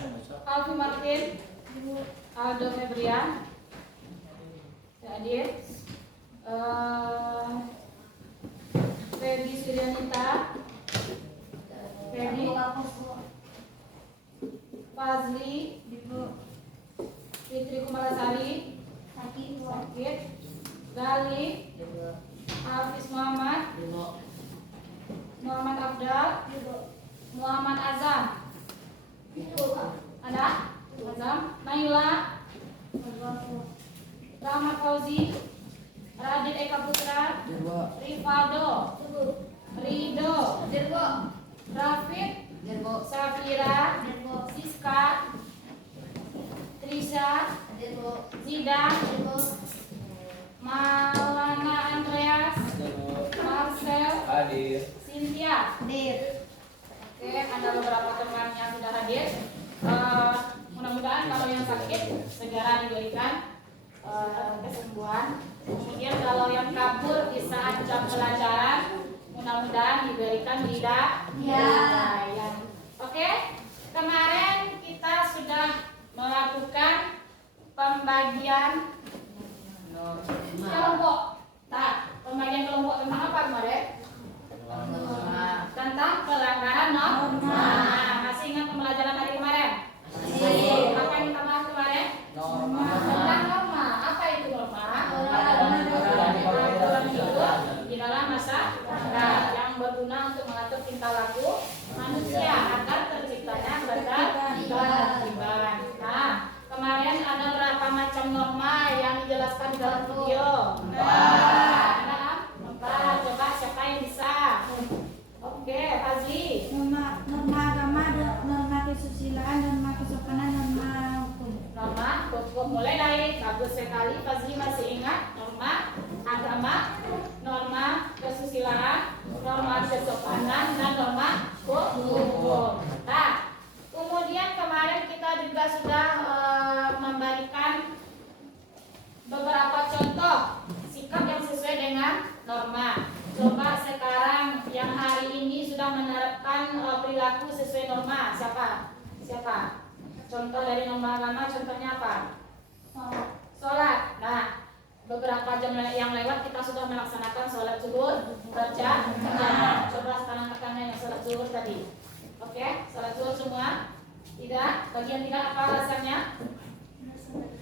Alfi Martin, Aldo Febrian, hadir. Feby Suryanita, Feby, Fazli, Fitri Kumalasari, Sakit, Gali, Hafiz Muhammad, Muhammad Abdal, Muhammad Azam, ada Azam, Naila, Rahmat Fauzi, Radit Eka Putra, Rivaldo, Rido, Rafid, Safira, Siska, Trisha, Zidan, Maulana Andreas, Marcel, Cynthia. Oke, ada beberapa teman yang sudah hadir. Mudah-mudahan kalau yang sakit segera diberikan kesembuhan. Kemudian kalau yang kabur di saat jam pelajaran, mudah-mudahan diberikan hidayah. Oke, kemarin kita sudah melakukan pembagian kelompok. Nah, pembagian kelompok tentang apa kemarin? Tentang pelanggaran norma. Masih ingat pembelajaran hari kemarin? Apa yang kita bahas kemarin? Norma. Tentang norma. Apa itu norma? Aturan hidup di dalam masyarakat yang berguna untuk mengatur tingkah laku manusia agar terciptanya ketertiban. Nah, kemarin ada berapa macam norma yang dijelaskan di dalam video? Empat. Coba siapa yang bisa? Oke, Fazli. Norma agama, norma kesusilaan, norma kesopanan, norma hukum. Norma hukum, mulai dari bagus sekali. Fazli masih ingat norma agama, norma kesusilaan, norma kesopanan, dan norma hukum. Nah, kemudian kemarin kita juga sudah memberikan beberapa contoh sikap yang sesuai dengan norma. Coba sekarang yang hari ini sudah menerapkan perilaku sesuai norma. Siapa? Contoh dari norma agama, contohnya apa? Sholat. Nah, beberapa jam yang lewat kita sudah melaksanakan sholat zuhur berjamaah. Coba sekarang rekannya yang sholat zuhur tadi. Oke, sholat zuhur semua? Tidak? Bagian tidak apa alasannya?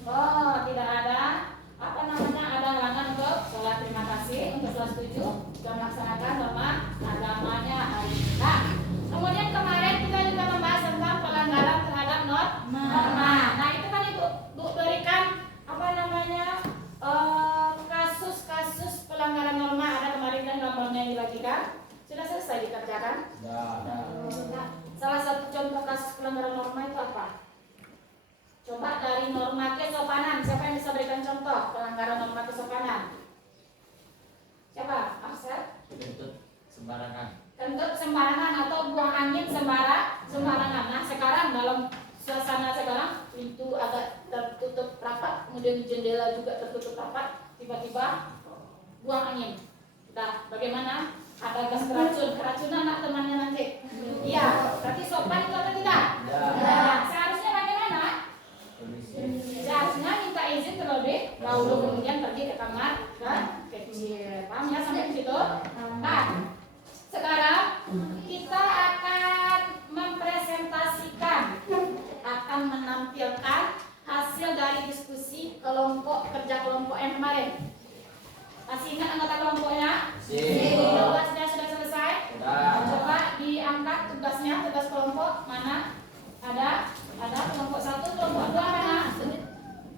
Oh, tidak ada ada halangan untuk sholat. Terima kasih untuk sholat setuju sudah melaksanakan norma agamanya hari ini. Nah, kemudian kemarin kita juga membahas tentang pelanggaran terhadap norma. Nah, itu kan Ibu berikan kasus-kasus pelanggaran norma. Ada kemarin kan gambarnya yang dibagikan. Sudah selesai dikerjakan? Nah, salah satu contoh kasus pelanggaran norma itu apa? Coba dari norma kesopanan, siapa yang bisa berikan contoh pelanggaran norma kesopanan? Siapa? Afsel? Kentut sembarangan atau buang angin sembarangan. Nah, sekarang dalam suasana sekarang pintu agak tertutup rapat, kemudian jendela juga tertutup rapat, tiba-tiba buang angin. Nah, bagaimana? Ada gas keracunan anak temannya nanti. Iya, berarti sopan itu atau tidak? Ya. Seharusnya bagaimana? Seharusnya minta izin terlebih dahulu, kemudian pergi ke kamar kecil. Paham ya sampai di situ? Nah, sekarang kita akan mempresentasikan, akan menampilkan hasil dari diskusi kerja kelompok yang kemarin. Masih ingat anggota kelompoknya? Tugasnya sudah selesai? Coba diangkat tugasnya, tugas kelompok mana? Ada kelompok 1, kelompok 2 mana?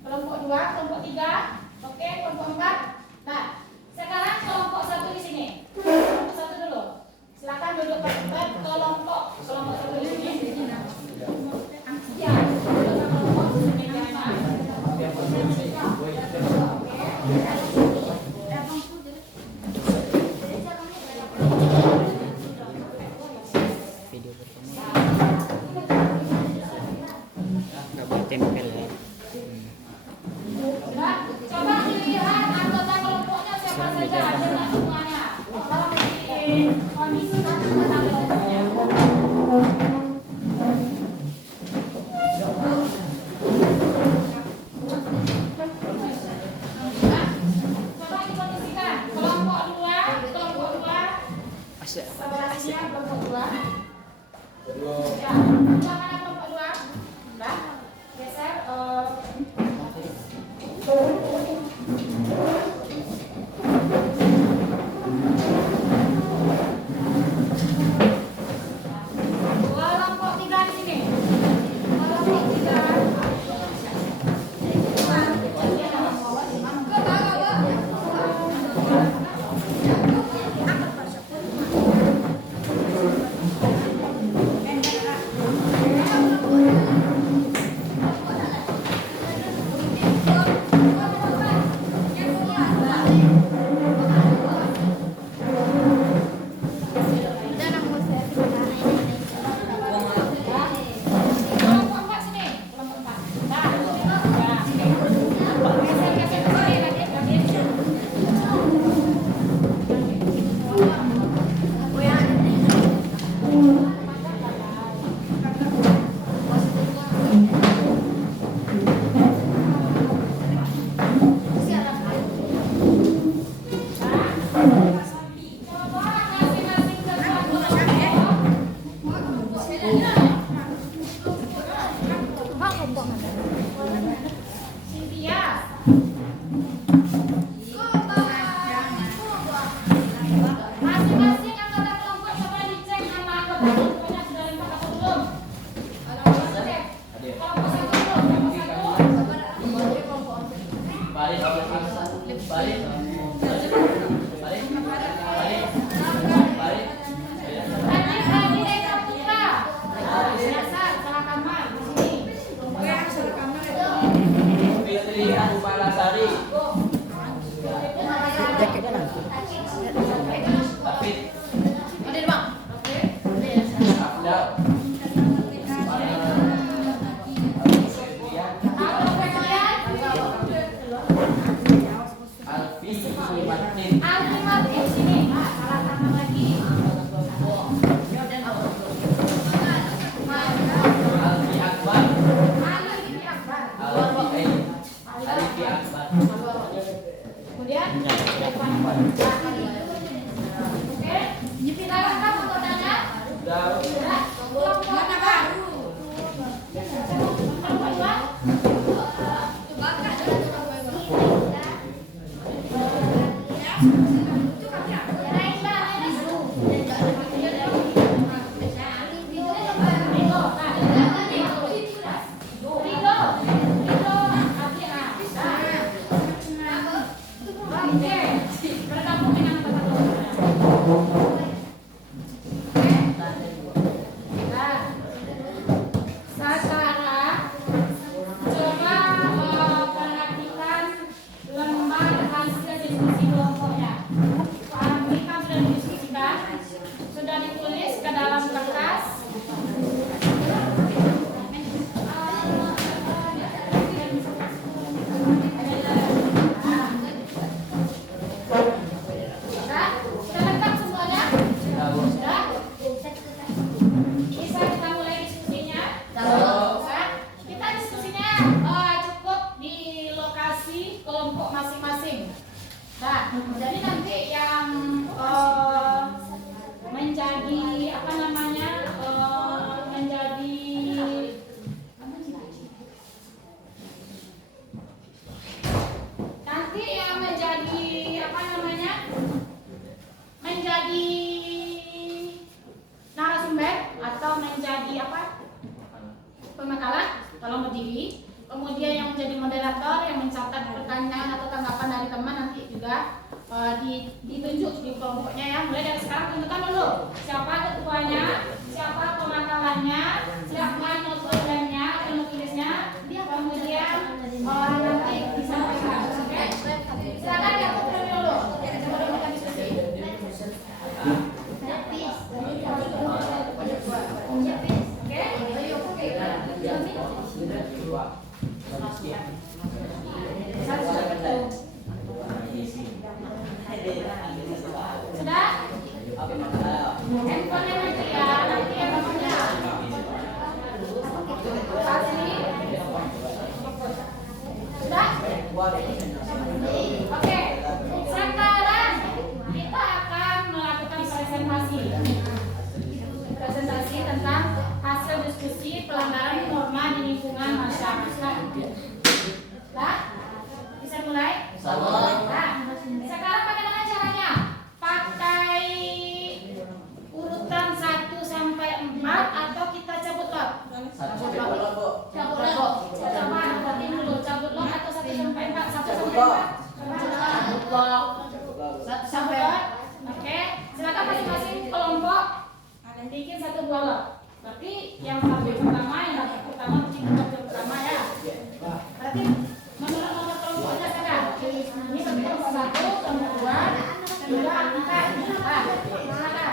Kelompok 2, kelompok 3, oke, kelompok 4. Nah, sekarang kelompok 1 di sini. Kelompok 1 dulu. Silakan duduk berkelompok. Kelompok 1 di sini. Ya, kelompok di sini. Video pertama nggak buat tempel ya. Coba dilihat anggota kelompoknya siapa saja, ada nggak semuanya? Tolong dikondisikan anggota kelompoknya. Cynthia. Masing-masing anggota kelompok coba dicek nama anggota kelompoknya sudah lengkap atau belum? Cek. Kelompok satu dulu, kelompok Tadi Eka Putra. Biasa, salah kamar di sini. Fitri Anumalasari. Jaketnya nanti. David Oke. Afdal. Halo kalian. Alfi Martin. Alfi Martin sini. Salah kamar lagi. Alfi Akbar. Alfi Akbar. Alfi Akbar. Kemudian Evan. Oke. Kita lengkap anggotanya. Sudah. Sudah. Kelompok apa? Kelompok dua. Sekarang coba perhatikan lembar hasil diskusi kelompoknya. Kita sudah didiskusikan, sudah ditulis ke dalam kertas. Sudah lengkap semuanya? Sudah? Bisa kita mulai diskusinya? Bisa? Kita diskusinya cukup di lokasi kelompok masing-masing. Nah, jadi nanti yang menjadi apa namanya menjadi nanti yang menjadi apa namanya menjadi narasumber atau menjadi apa pemakalah tolong berdiri. Kemudian yang menjadi moderator yang mencatat pertanyaan atau tanggapan dari teman nanti juga ditunjuk di kelompoknya ya. Mulai dari sekarang tentukan dulu siapa ketuanya, siapa pemakalahnya, siapa notulennya atau nulisnya. Kemudian nanti disampaikan. Oke? Silakan yang ketuanya dulu. Sebelum kita diskusi. Sudah? Handphonenya nanti ya, nanti ya nomornya. Kasih. Sudah? Oke. Sekarang kita akan melakukan presentasi. Presentasi tentang hasil diskusi pelanggaran norma di lingkungan masyarakat. Nah, bisa mulai? Nah, sekarang bagaimana caranya? Pakai urutan 1 sampai 4 atau kita cabut lot? Cabut lot. Coba nanti dulu cabut lot atau 1 sampai 4? 1 sampai 4. Cabut lot. 1 sampai 4. Oke, silakan masing-masing kelompok bikin 1 2 lot. Berarti yang tabel pertama, bikin tabel pertama ya. Berarti menurut nomor kelompoknya sekarang. Ini kelompok 1, kelompok 2, 3, 4. Nah, silakan.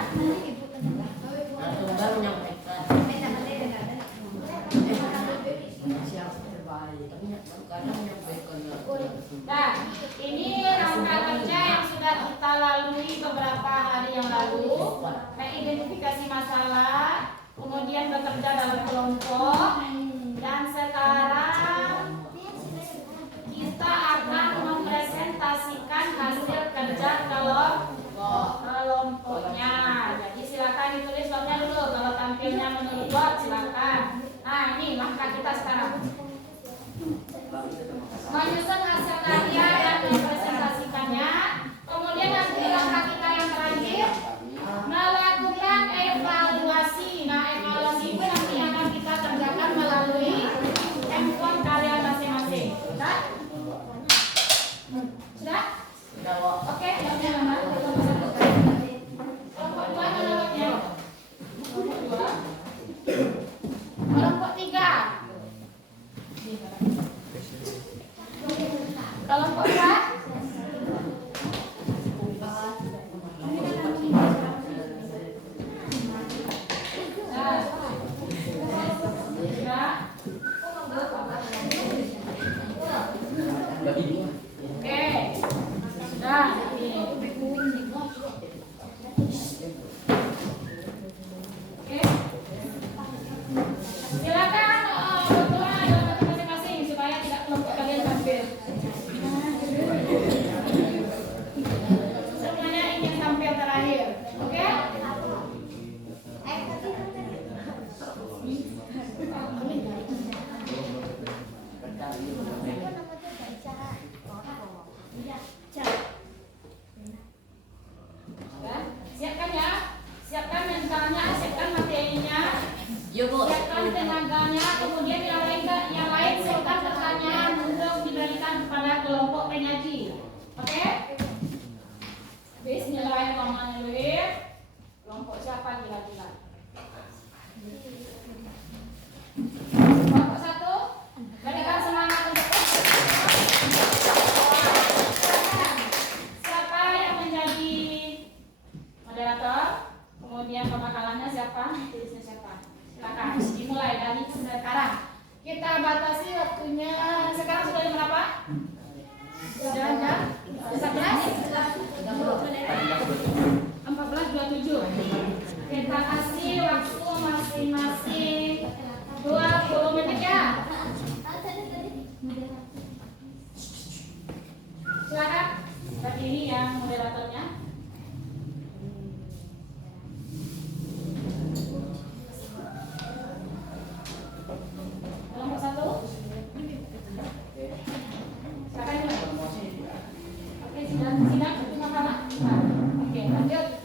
Nah, ini rangka kerja yang sudah kita lalui beberapa hari yang lalu. Mengidentifikasi masalah, kemudian bekerja dalam kelompok, dan sekarang kita akan mempresentasikan hasil kerja kelompoknya. Jadi silakan ditulis lotnya dulu. Kalau tampilnya yang menurut Bob silakan. Nah ini langkah kita sekarang. Menyusun hasil karya dan mempresentasikannya. Kemudian nanti langkah kita yang terakhir melakukan evaluasi. Nah evaluasi itu nanti akan kita kerjakan melalui handphone kalian masing-masing. Sudah? Sudah? Oke, yang mana? Kelompok 2 mana lotnya? Kelompok 2. Kelompok 3. Kelompok 4. Siapkan ya, siapkan mentalnya, siapkan materinya, siapkan tenaganya, kemudian yang lain siapkan pertanyaan untuk diberikan kepada kelompok penyaji. Oke? Bismillahirrahmanirrahim. Kelompok siapa kira-kira? Kelompok 1, berikan semangat untuk siapa yang menjadi moderator, kemudian pembakalannya siapa, tulisnya siapa. Silakan dimulai dari sekarang. Kita batasi waktunya. Sekarang sudah jam berapa? Sudah jam 14:27. Kita kasih waktu masing-masing 20 menit ya. Silakan. Seperti ini yang moderatornya. Kelompok 1. Silakan. Oke, sidang sama-sama. Oke, lanjut.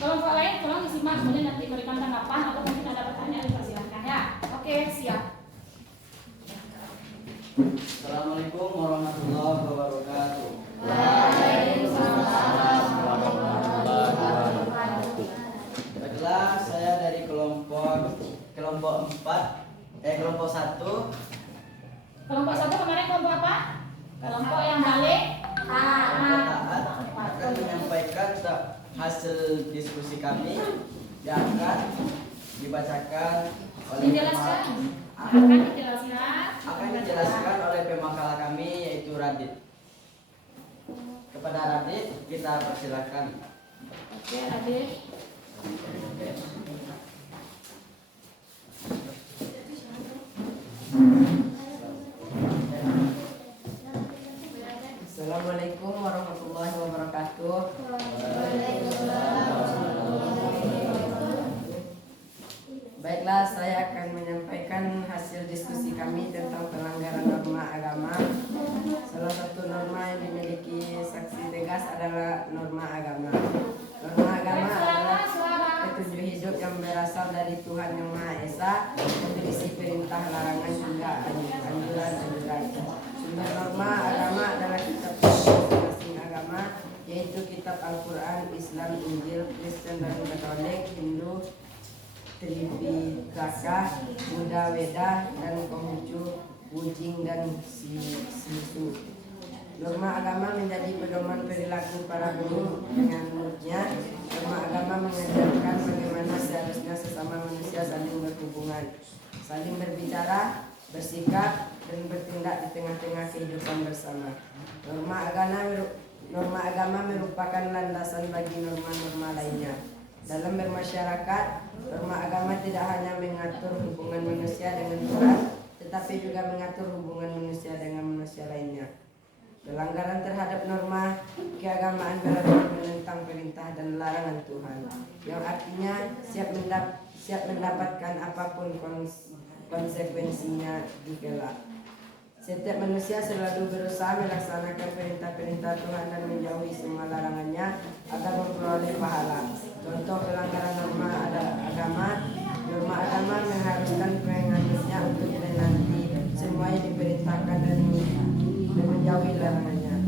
Kelompok lain tolong disimak, kemudian nanti berikan tanggapan atau mungkin ada pertanyaan dipersilahkan ya. Oke, siap. Assalamualaikum warahmatullahi wabarakatuh. Waalaikumsalam warahmatullahi wabarakatuh. Baiklah, saya dari kelompok 4, kelompok 1. Kelompok 1 kemarin kelompok apa? Kelompok yang balik. Akan menyampaikan hasil diskusi kami yang akan dibacakan oleh akan dijelaskan oleh pemakala kami yaitu Radit. Kepada Radit kita persilakan. Oke, Radit. Assalamualaikum warahmatullahi wabarakatuh. Baiklah, saya akan menyampaikan hasil diskusi kami tentang pelanggaran norma agama. Salah satu norma yang dimiliki saksi tegas adalah norma agama. Norma agama adalah petunjuk hidup yang berasal dari Tuhan Yang Maha Esa, yang berisi perintah, larangan, hingga anjuran-anjuran. Sumber norma agama adalah kitab masing-masing agama, yaitu kitab Al-Quran, Islam, Injil, Kristen dan Katolik, Hindu, Tripitaka, Buddha, Weda, dan Konghucu, Wujing, dan Sisu. Norma agama menjadi pedoman perilaku para guru dengan muridnya. Norma agama mengajarkan bagaimana seharusnya sesama manusia saling berhubungan, saling berbicara, bersikap, dan bertindak di tengah-tengah kehidupan bersama. Norma agama merupakan landasan bagi norma-norma lainnya. Dalam bermasyarakat, norma agama tidak hanya mengatur hubungan manusia dengan Tuhan, tetapi juga mengatur hubungan manusia dengan manusia lainnya. Pelanggaran terhadap norma keagamaan berarti menentang perintah dan larangan Tuhan, yang artinya siap mendapatkan apapun konsekuensinya dibela. Setiap manusia selalu berusaha melaksanakan perintah-perintah Tuhan dan menjauhi semua larangannya agar memperoleh pahala. Contoh pelanggaran norma agama. Norma agama mengharuskan penganutnya untuk menaati semua yang diperintahkan dan menjauhi larangannya.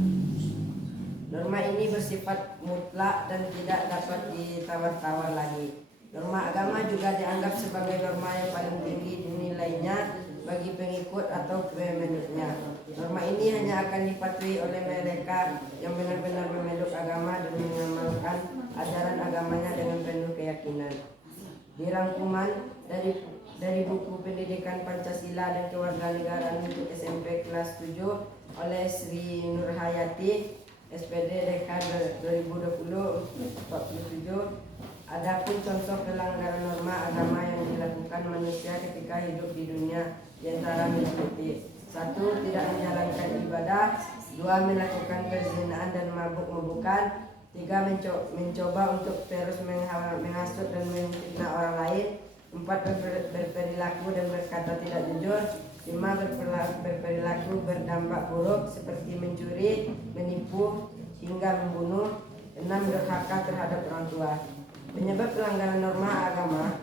Norma ini bersifat mutlak dan tidak dapat ditawar-tawar lagi. Norma agama juga dianggap sebagai norma yang paling tinggi nilainya bagi pengikut atau pemeluknya. Norma ini hanya akan dipatuhi oleh mereka yang benar-benar memeluk agama dan mengamalkan ajaran agamanya dengan penuh keyakinan. Di rangkuman dari buku Pendidikan Pancasila dan Kewarganegaraan untuk SMP kelas 7 oleh Sri Nurhayati, SPD Dekade 2020-47, adapun contoh pelanggaran norma agama yang dilakukan manusia ketika hidup di dunia diantara meliputi: 1. Tidak menjalankan ibadah. 2. Melakukan perzinahan dan mabuk-mabukan. 3. Mencoba untuk terus menghasut dan memfitnah orang lain. 4. Berperilaku dan berkata tidak jujur. 5. Berperilaku berdampak buruk seperti mencuri, menipu, hingga membunuh. 6. Durhaka terhadap orang tua. Penyebab pelanggaran norma agama.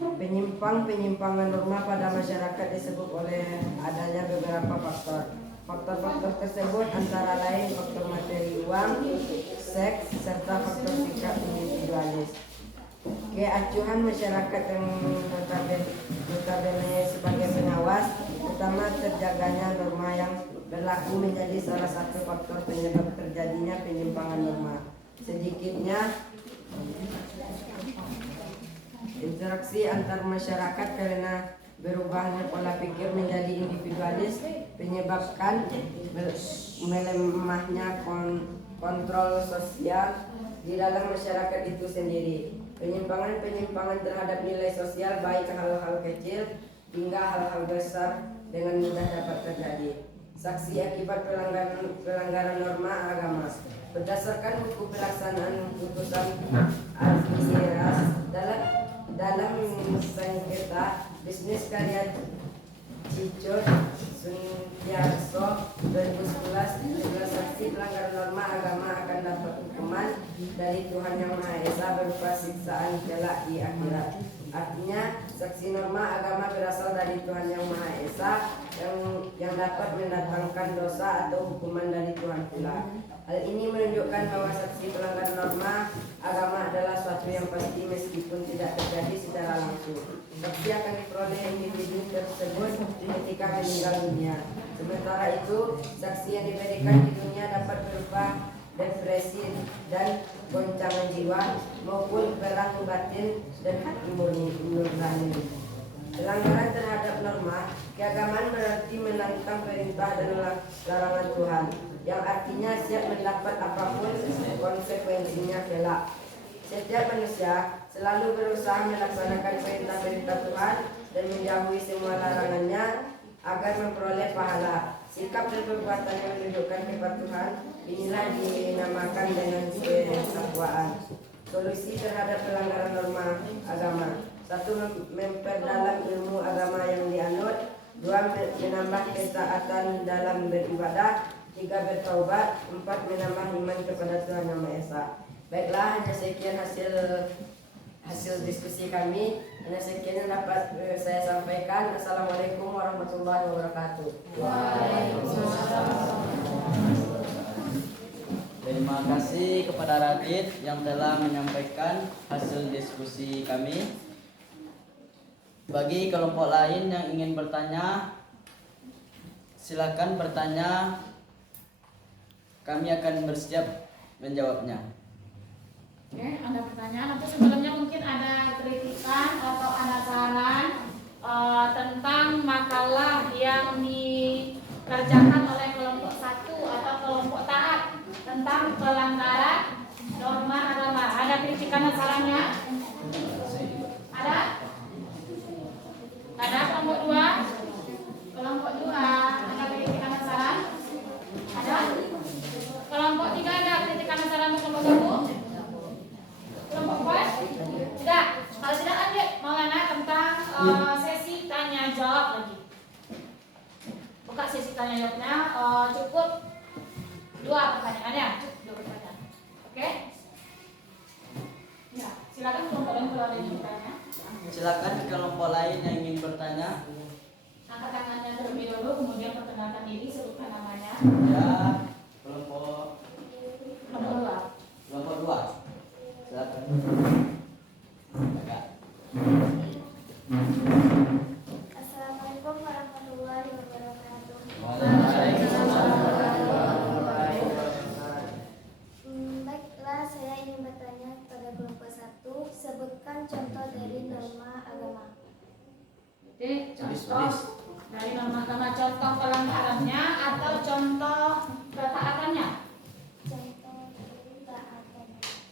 Penyimpangan norma pada masyarakat disebut oleh adanya beberapa faktor. Faktor-faktor tersebut antara lain faktor materi uang, seks, serta faktor sikap individualis. Keacuhan masyarakat yang notabene sebagai pengawas, utama terjaganya norma yang berlaku menjadi salah satu faktor penyebab terjadinya penyimpangan norma. Sedikitnya interaksi antar masyarakat karena berubahnya pola pikir menjadi individualis menyebabkan melemahnya kontrol sosial di dalam masyarakat itu sendiri. Penyimpangan terhadap nilai sosial baik hal-hal kecil hingga hal-hal besar dengan mudah dapat terjadi. Saksi akibat pelanggaran norma agama. Berdasarkan buku pelaksanaan putusan administrasi dalam sengketa bisnis karya Cicur Suntiarso 2011, saksi pelanggaran norma agama akan dapat hukuman dari Tuhan Yang Maha Esa berupa siksaan kelak di akhirat. Artinya saksi norma agama berasal dari Tuhan Yang Maha Esa yang dapat mendatangkan dosa atau hukuman dari Tuhan pula. Hal ini menunjukkan bahwa saksi pelanggaran norma agama adalah suatu yang pasti meskipun tidak terjadi secara langsung. Saksi akan diperoleh individu tersebut ketika meninggal dunia. Sementara itu, saksi yang diberikan di dunia dapat berupa depresi dan goncangan jiwa maupun perang batin dan hati nurani. Pelanggaran terhadap norma keagamaan berarti menentang perintah dan larangan Tuhan, yang artinya siap mendapat apapun konsekuensinya kelak. Setiap manusia selalu berusaha melaksanakan perintah-perintah Tuhan dan menjauhi semua larangannya agar memperoleh pahala. Sikap dan perbuatan yang menunjukkan kepatuhan inilah dinamakan dengan ketakwaan. Solusi terhadap pelanggaran norma agama: 1. Memperdalam ilmu agama yang dianut. 2. Menambah ketaatan dalam beribadah. 3. Bertaubat. 4. Menambah iman kepada Tuhan Yang Maha Esa. Baiklah, hanya sekian hasil diskusi kami. Hanya sekian yang dapat saya sampaikan. Assalamualaikum warahmatullahi wabarakatuh. Terima kasih kepada Radit yang telah menyampaikan hasil diskusi kami. Bagi kelompok lain yang ingin bertanya, silakan bertanya. Kami akan bersiap menjawabnya. Oke, ada pertanyaan atau sebelumnya mungkin ada kritikan atau ada saran tentang makalah yang dikerjakan oleh kelompok 1 atau kelompok taat tentang pelanggaran norma agama. Ada kritikan dan sarannya? Ada? Ada kelompok 2? Kelompok 2 ada kritikan dan saran? Ada? jawabnya cukup 2 pertanyaannya. Cukup 2 pertanyaan. Oke? Ya, silakan kelompok lain kalau ada yang bertanya. Silakan kelompok lain yang ingin bertanya. Angkat tangannya terlebih dahulu, kemudian perkenalkan diri, sebutkan namanya. Ya, kelompok Nomor 2. kelompok 2. Silakan. Kakak. Assalamualaikum warahmatullahi wabarakatuh. Baiklah, saya ingin bertanya kepada kelompok 1. Sebutkan contoh dari norma agama. Jadi contoh dari norma agama, contoh pelanggarannya atau contoh ketaatannya.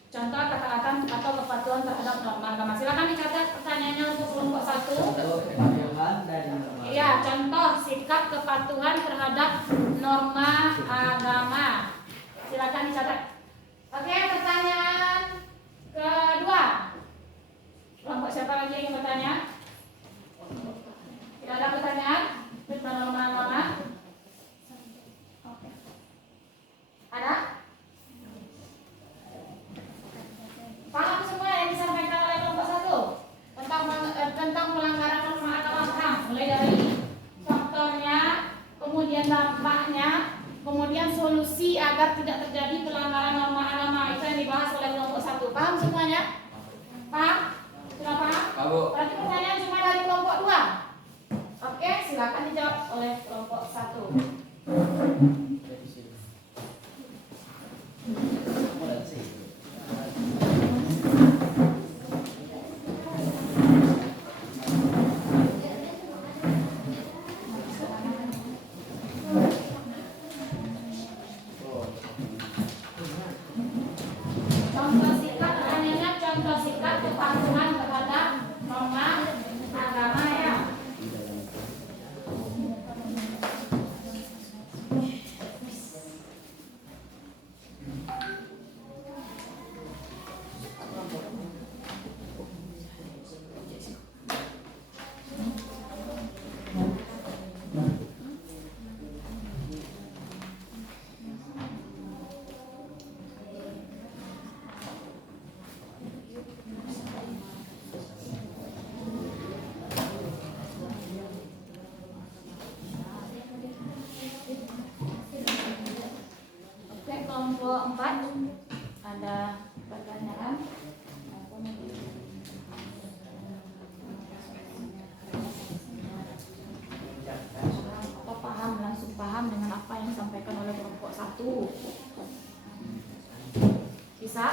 Contoh ketaatan atau kepatuhan terhadap norma agama. Silakan dicatat pertanyaannya untuk kelompok 1. Contoh kepatuhan dari norma. Iya, contoh sikap kepatuhan terhadap norma agama. Silakan dicatat. Oke, pertanyaan kedua. Kelompok siapa lagi yang ingin bertanya? Tidak ada pertanyaan tentang norma agama? Oke. Ada? Paham semua yang disampaikan oleh kelompok 1 tentang pelanggaran norma agama? Paham? Mulai dari faktornya, kemudian dampaknya, kemudian solusi agar tidak terjadi pelanggaran norma agama. Itu yang dibahas oleh kelompok 1. Paham semuanya? Paham? Sudah paham? Berarti pertanyaan cuma dari kelompok 2. Oke, silakan dijawab oleh kelompok 1. Mulai sih. Contoh sikap, pertanyaannya contoh sikap kepatuhan terhadap norma agama ya. Oke, kelompok 4 ada pertanyaan. Atau paham, langsung paham dengan apa yang disampaikan oleh kelompok 1? Bisa?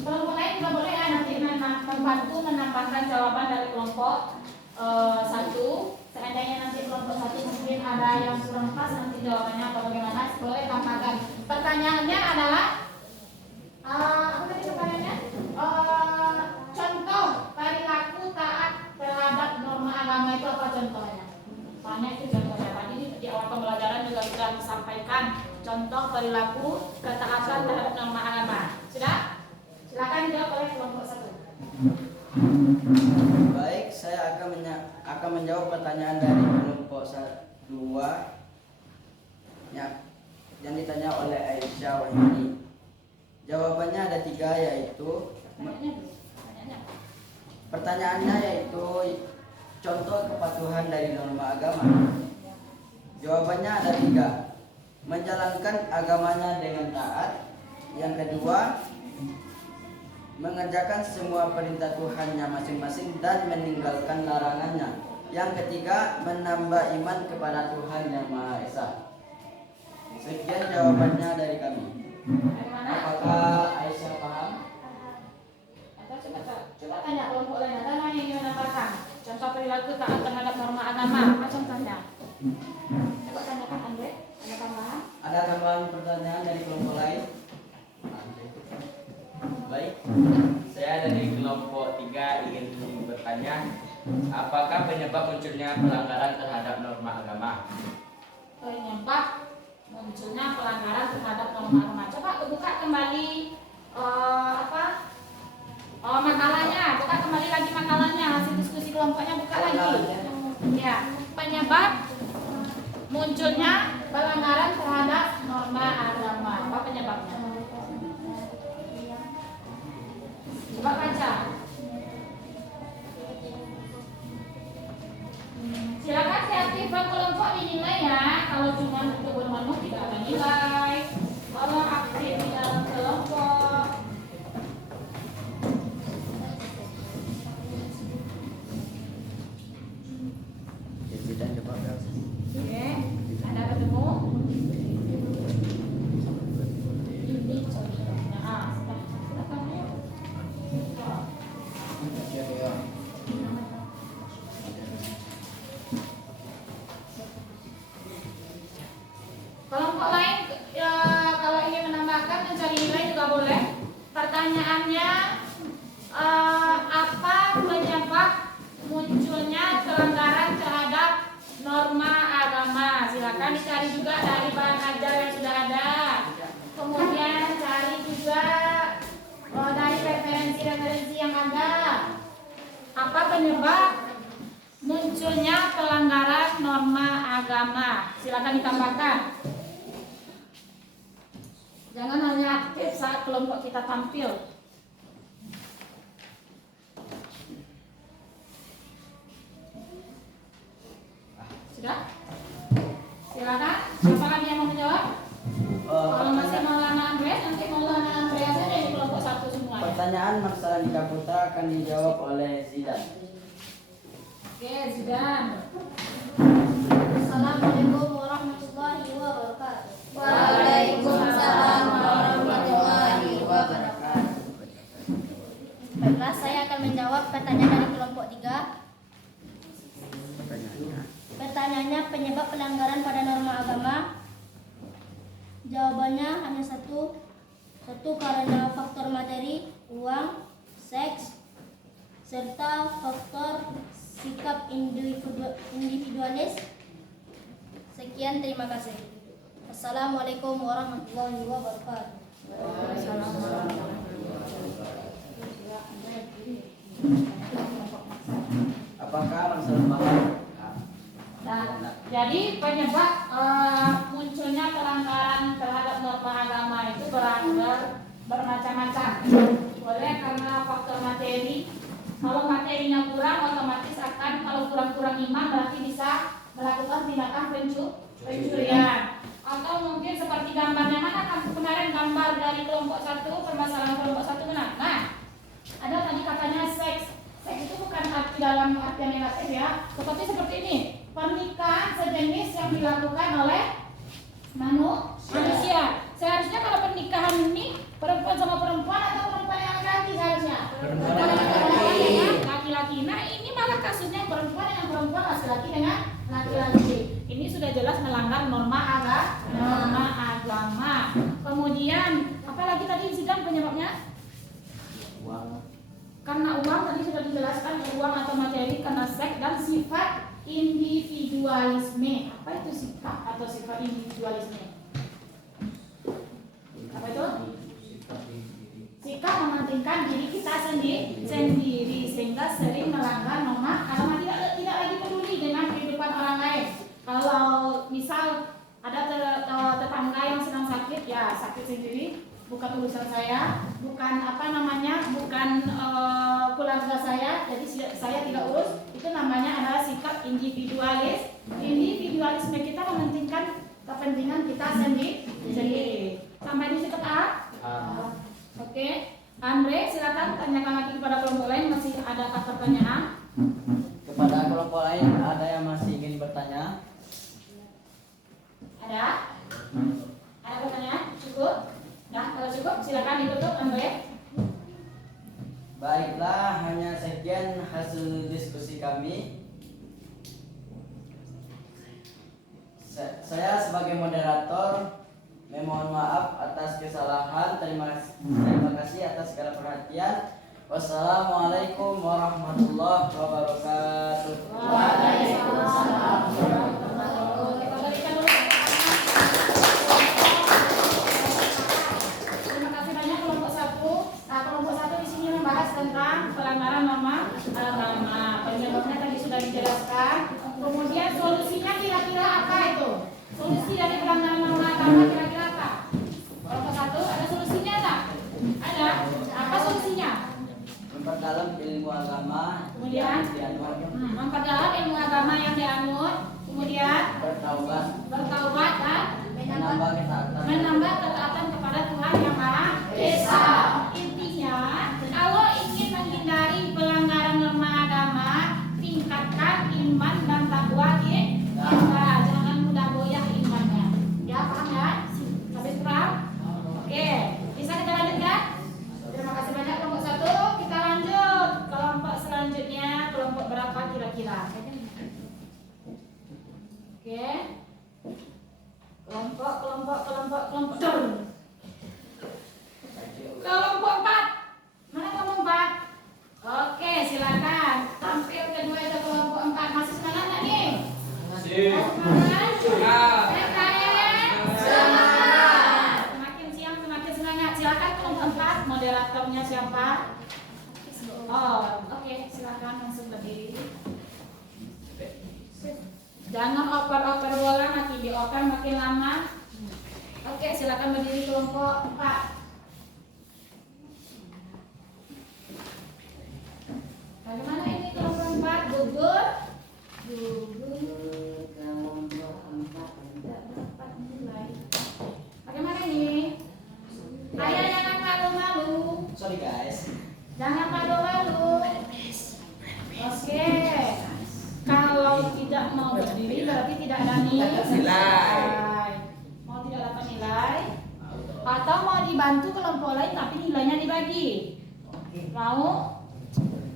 Kelompok lain juga boleh ya nanti membantu menambahkan jawaban dari kelompok 1. Seandainya nanti kelompok 1 mungkin ada yang kurang pas nanti jawabannya atau bagaimana, boleh tambahkan. Pertanyaannya adalah apa tadi pertanyaannya? Contoh perilaku taat terhadap norma agama itu apa contohnya? Banyak itu contohnya. Tadi di awal pembelajaran juga sudah disampaikan contoh perilaku ketaatan terhadap norma agama. Sudah? Silakan dijawab oleh kelompok 1. Baik, saya akan menjawab pertanyaan dari kelompok 2 yang ditanya oleh Aisyah Wahyudi. Jawabannya ada 3, yaitu pertanyaannya yaitu contoh kepatuhan dari norma agama. Jawabannya ada 3. Menjalankan agamanya dengan taat. Yang kedua, mengerjakan semua perintah Tuhannya masing-masing dan meninggalkan larangannya. Yang ketiga, menambah iman kepada Tuhan Yang Maha Esa. Sekian jawabannya dari kami. Apakah Aisyah paham? Atau coba tanya kelompok lain, ada yang ingin menambahkan contoh perilaku taat terhadap norma agama, apa contohnya? Coba tanyakan Andre, ada tambahan? Ada tambahan pertanyaan dari kelompok lain? Baik, Saya dari kelompok 3 ingin bertanya Apakah penyebab munculnya pelanggaran terhadap norma agama? Penyebab munculnya pelanggaran terhadap norma agama. Coba buka kembali makalahnya, buka kembali lagi makalahnya, hasil diskusi kelompoknya buka lagi. Ya, penyebab munculnya pelanggaran terhadap norma agama. Apa penyebabnya? Coba baca. Silakan diaktifkan kelompok dinilai ya. Kalau cuma untuk bermenu tidak ada nilai. Kalau aktif di dalam kelompok. Zidan coba browse. Oke, Anda ketemu? Ini contohnya. Silakan. Kelompok lain ya, kalau ingin menambahkan mencari nilai juga boleh. Pertanyaannya apa penyebab munculnya pelanggaran terhadap norma agama? Silakan dicari juga dari bahan ajar yang sudah ada. Kemudian cari juga dari referensi-referensi yang ada. Apa penyebab munculnya pelanggaran norma agama? Silakan ditambahkan. Jangan hanya aktif saat kelompok kita tampil. Sudah? Silakan. Siapa lagi yang mau menjawab? Kalau masih Maulana Andreas, nanti Maulana Andreas saja di kelompok 1 semuanya. Pertanyaan Masalah Nikah Putra akan dijawab oleh Zidan. Oke, Zidan. Assalamualaikum warahmatullahi wabarakatuh. Waalaikumsalam warahmatullahi wabarakatuh. Baiklah, saya akan menjawab pertanyaan dari kelompok 3. Pertanyaannya. Pertanyaannya, penyebab pelanggaran pada norma agama. Jawabannya hanya satu karena faktor materi, uang, seks, serta faktor sikap individualis. Sekian, terima kasih. Assalamualaikum warahmatullahi wabarakatuh. Apakah masalah paham? Nah, jadi penyebab munculnya pelanggaran terhadap norma agama itu bermacam-macam. Boleh karena faktor materi. Kalau materinya kurang, otomatis akan, kalau kurang-kurang iman berarti bisa melakukan tindakan pencurian. Atau mungkin seperti gambarnya, mana kan kemarin gambar dari kelompok 1, permasalahan kelompok 1 benar. Nah, ada tadi katanya seks. Seks itu bukan arti dalam artian negatif ya. Seperti ini. Pernikahan sejenis yang dilakukan oleh manusia. Seharusnya kalau pernikahan ini perempuan sama perempuan atau perempuan yang laki-laki seharusnya? Laki-laki. Nah, ini malah kasusnya perempuan dengan perempuan, laki-laki dengan laki-laki. Ini sudah jelas melanggar norma agama. Kemudian apalagi tadi sidang penyebabnya? Uang. Karena uang tadi sudah dijelaskan, uang atau materi, karena seks dan sifat individualisme. Apa itu sikap atau sifat individualisme? Apa itu? Sikap mementingkan diri kita sendiri sehingga sering melanggar norma agama, tidak lagi peduli dengan kehidupan orang lain. Kalau misal ada tetangga yang sedang sakit, ya sakit sendiri, bukan urusan saya, bukan bukan keluarga saya, jadi saya tidak urus. Itu namanya adalah sikap individualis. Individualisme kita mementingkan kepentingan kita sendiri. Sampai di situ A? Oke. Andre, silakan tanyakan lagi kepada kelompok lain, masih adakah pertanyaan? Kepada kelompok lain ada yang masih ingin bertanya? Ada? Ada pertanyaan? Cukup? Nah, kalau cukup silakan ditutup, Andre. Baiklah, hanya sekian hasil diskusi kami. Saya sebagai moderator memohon maaf atas kesalahan. Terima kasih atas segala perhatian. Wassalamualaikum warahmatullahi wabarakatuh. agama. Penyebabnya tadi sudah dijelaskan. Kemudian solusinya kira-kira apa itu? Solusi dari pelanggaran norma agama kira-kira apa? Kelompok 1 ada solusinya tak? Ada. Apa solusinya? Memperdalam ilmu agama Kemudian? yang dianut, Memperdalam ilmu agama yang dianut. Kemudian bertaubat dan menambah ketaatan kepada Tuhan Yang Maha Esa. Intinya, kalau ingin menghindari pelanggaran norma agama, tingkatkan iman dan takwa kita. Jangan mudah goyah imannya. Ya, paham ya? Sampai paham? Oke, bisa kita lanjutkan? Terima kasih banyak kelompok 1. Kita lanjut kelompok selanjutnya. Kelompok berapa kira-kira? Oke. Kelompok. Kelompok 4. Mana kelompok 4? Oke, silakan. Tampil kedua itu kelompok 4. Masih semangat nggak nih? Semangat. PKN semangat. Semakin siang semakin semangat. Silakan kelompok 4. Moderatornya siapa? Oh, oke. Silakan langsung berdiri. Jangan oper-oper bola, nanti dioper makin lama. Oke, silakan berdiri kelompok 4. Bagaimana ini kelompok 4? Gugur kelompok 4 tidak dapat nilai. Bagaimana ini? Ayo jangan malu-malu. Sorry guys. Jangan malu-malu. Oke. Kalau tidak mau berdiri berarti tidak ada nilai. Mau tidak dapat nilai atau mau dibantu kelompok lain tapi nilainya dibagi. Mau?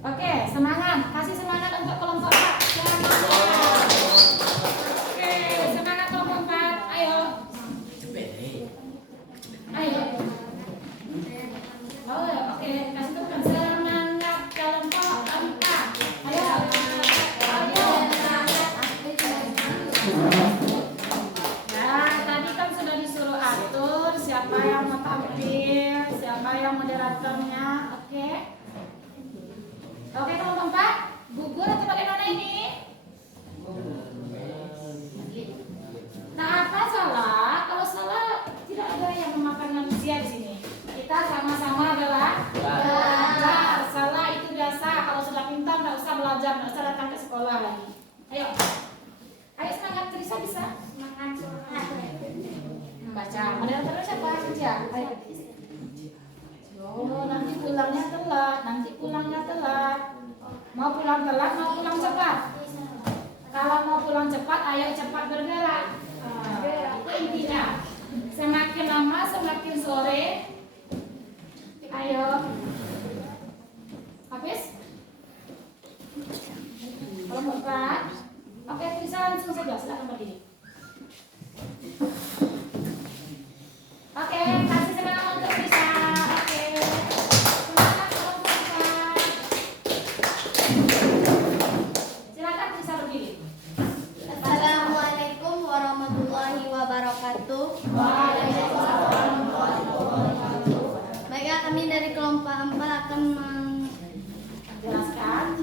Oke, semangat. Kasih semangat untuk kelompok 4. Semangat. Oke, semangat kelompok 4. Ayo. Ayo. Oh, oke. Kasih tekan semangat kelompok 4. Ayo. Nah, tadi kan sudah disuruh atur siapa yang mau tampil, siapa yang moderatornya. Oke. Oke, kelompok 4. Gugur atau bagaimana ini? Nah, apa salah? Kalau salah tidak ada yang memakan manusia di sini. Kita sama-sama adalah belajar. Salah itu biasa. Kalau sudah pintar nggak usah belajar, nggak usah datang ke sekolah lagi. Ayo. Ayo semangat, Trisa bisa? Semangat. Baca. Moderatornya siapa? Baca. Ayo. Oh, nanti pulangnya telat. Mau pulang telat, mau pulang cepat. Kalau mau pulang cepat, ayo cepat bergerak. Itu intinya. Semakin lama, semakin sore. Ayo. Habis? Kelompok 4. Oke, bisa langsung saja. Silakan berdiri. Oke, kasih semangat untuk Trisa. Oke. Semangat kelompok 4. Silakan Trisa berdiri. Assalamualaikum warahmatullahi wabarakatuh. Baiklah, kami dari kelompok 4 akan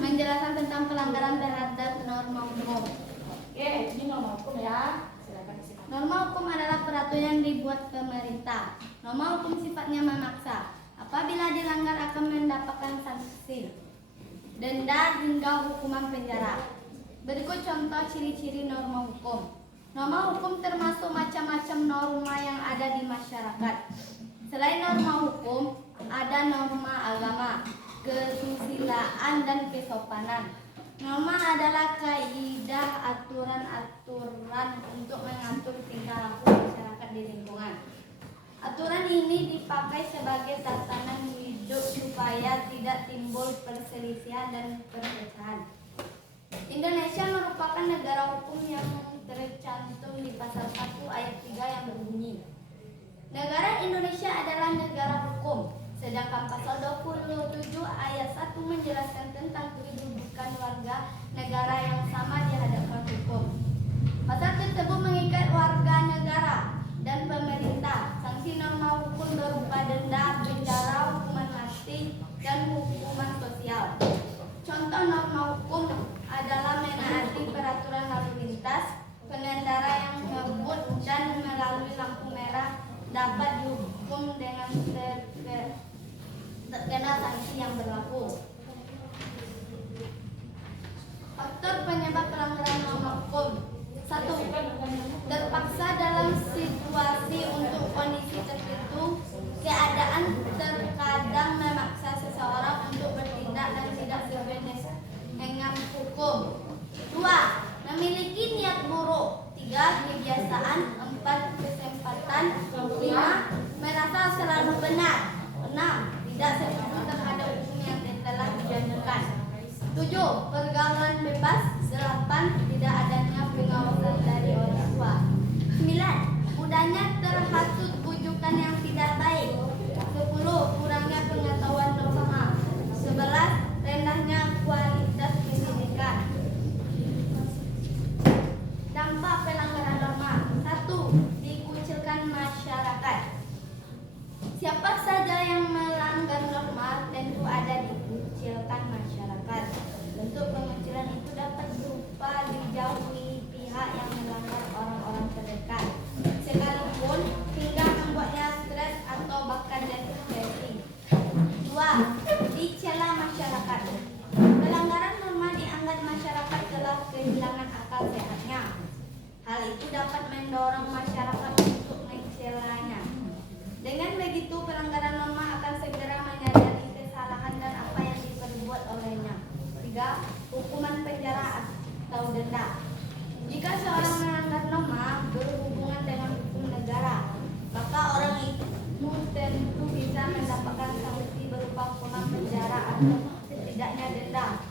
menjelaskan tentang pelanggaran terhadap norma hukum. Oke, ini norma hukum ya. Silakan disimak. Norma hukum adalah peraturan yang dibuat pemerintah. Norma hukum sifatnya memaksa. Apabila dilanggar akan mendapatkan sanksi, denda hingga hukuman penjara. Berikut contoh ciri-ciri norma hukum. Norma hukum termasuk macam-macam norma yang ada di masyarakat. Selain norma hukum, ada norma agama, kesusilaan, dan kesopanan. Norma adalah kaidah aturan-aturan untuk mengatur tingkah laku masyarakat di lingkungan. Aturan ini dipakai sebagai tatanan hidup supaya tidak timbul perselisihan dan perpecahan. Indonesia merupakan negara hukum yang tercantum di pasal 1 ayat 3 yang berbunyi, negara Indonesia adalah negara hukum. Sedangkan pasal 27 ayat 1 menjelaskan tentang kedudukan warga negara yang sama di hadapan hukum. Pasal tersebut mengikat warga negara dan pemerintah. Sanksi norma hukum berupa denda, penjara, hukuman mati, dan hukuman sosial. Contoh norma hukum adalah menaati peraturan lalu lintas. Pengendara yang ngebut dan melalui lampu merah dapat dihukum dengan terkena sanksi yang berlaku. Faktor penyebab pelanggaran norma hukum. 1. Terpaksa dalam situasi untuk kondisi tertentu, keadaan terkadang memaksa seseorang untuk bertindak dan tidak sesuai dengan hukum. 2. Memiliki niat buruk. 3. Kebiasaan. 4. Kesempatan. 5. Merasa selalu benar. 6. Tidak setuju terhadap hukum yang telah dijalankan. 7. Pergaulan bebas. 8. Tidak adanya pengawasan dari orang tua. 9. Mudahnya terhasut bujukan yang tidak baik. 10. Kurangnya pengetahuan norma. 11. Rendahnya kualitas pendidikan. Dampak pelanggaran norma. 1. Dikucilkan masyarakat. Siapa saja yang melanggar norma tentu ada dikucilkan masyarakat. Bentuk pengucilan itu dapat berupa dijauhi pihak yang melanggar orang-orang terdekat, sekalipun hingga membuatnya stres atau bahkan depresi. 2. Dicela masyarakat. Pelanggaran norma dianggap masyarakat telah kehilangan akal sehatnya. Hal itu dapat mendorong masyarakat untuk mencelanya. Dengan begitu, pelanggaran norma akan segera menyadari kesalahan dan apa yang diperbuat olehnya. 3. Hukuman penjara atau denda. Jika seorang melanggar norma berhubungan dengan hukum negara, maka orang itu tentu bisa mendapatkan sanksi berupa hukuman penjara atau setidaknya denda.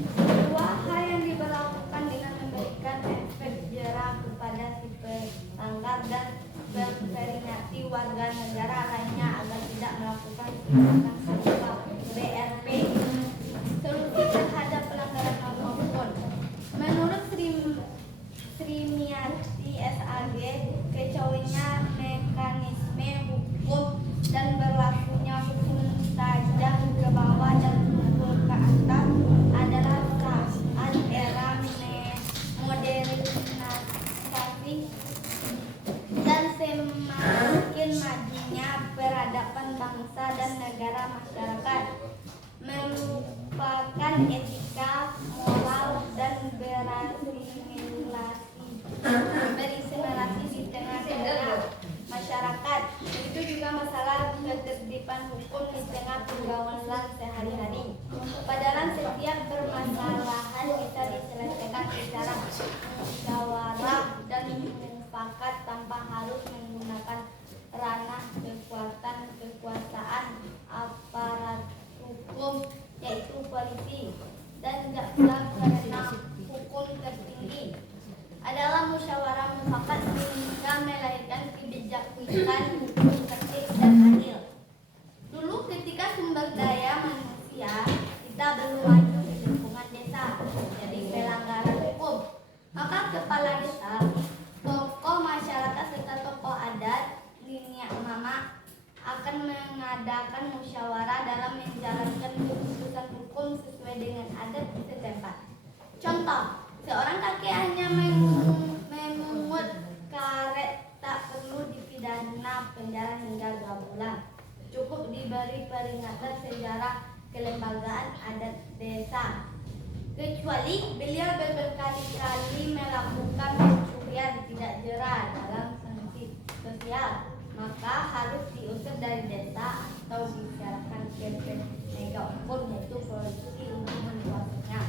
Kedua, hal yang diberlakukan dengan memberikan efek jera kepada si pelanggar dan memperingati warga negara lainnya agar tidak melakukan tindakan serupa BRP. Solusi terhadap pelanggaran norma hukum. Menurut Srimiati SAG, kecualinya mekanisme hukum dan berlakunya hukum tajam ke bawah dan tumpul ke atas adalah saat era modernisasi dan semakin majunya peradaban bangsa dan negara masyarakat, melupakan etika, moral, dan berisimilasi di tengah-tengah masyarakat. Itu juga masalah ketertiban hukum di tengah pergaulan sehari-hari. Padahal setiap permasalahan bisa diselesaikan secara musyawarah dan mufakat tanpa harus menggunakan ranah kekuasaan aparat hukum, yaitu polisi dan jaksa karena hukum tertinggi adalah musyawarah mufakat sehingga melahirkan kebijakan hukum tertib dan adil. Dulu ketika sumber daya manusia kita belum maju di lingkungan desa, jadi pelanggaran hukum, maka kepala desa, tokoh masyarakat serta tokoh adat, nenek mama akan mengadakan musyawarah dalam menjalankan keputusan hukum sesuai dengan adat setempat. Contoh, seorang kakek hanya memungut karet tak perlu dipidana penjara hingga 2 bulan. Cukup diberi peringatan sejarah kelembagaan adat desa. Kecuali beliau berkali-kali melakukan pencurian tidak jelas dalam sanksi sosial, maka harus diusir dari desa atau diserahkan ke penegak hukum, yaitu polisi, untuk memprosesnya.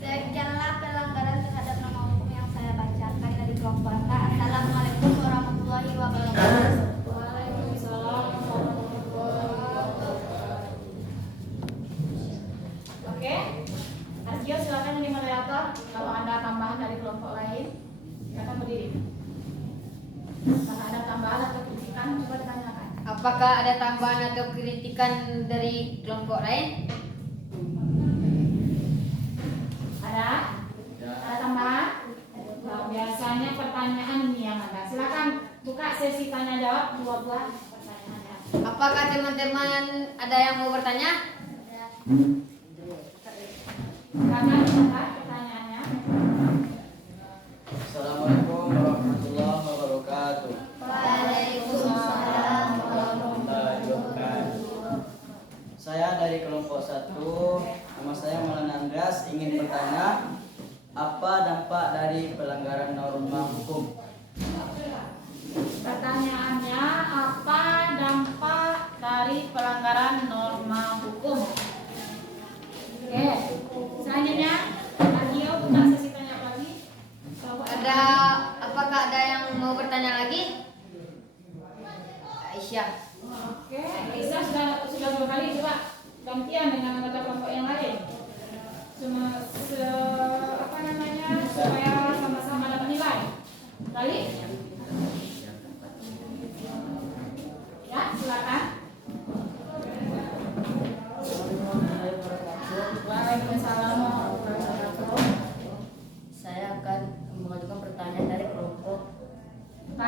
Sekianlah pelanggaran terhadap norma hukum yang saya bacakan dari kelompok A. Assalamualaikum warahmatullahi wabarakatuh. Waalaikumsalam warahmatullahi wabarakatuh. Oke, Argio silakan ini moderator. Kalau ada tambahan dari kelompok lain, silakan berdiri. Kalau ada tambahan atau kritikan, coba ditanyakan. Apakah ada tambahan atau kritikan dari kelompok lain? Ada? Ada tambahan? Nah, biasanya pertanyaan ini yang ada. Silakan buka sesi tanya jawab 2 buah pertanyaannya. Apakah teman-teman ada yang mau bertanya? ingin bertanya, apa dampak dari pelanggaran norma hukum? Pertanyaannya, apa dampak dari pelanggaran norma hukum? Oke, selanjutnya Agio buka sesi tanya lagi. Apakah ada yang mau bertanya lagi? Aisyah. Oke, Lisa sudah 2 kali, coba gantian dengan anggota kelompok yang lain. Supaya sama-sama dapat nilai. Kali? Ya, silakan. Waalaikumsalam warahmatullahi wabarakatuh. Saya akan mengajukan pertanyaan dari kelompok 4.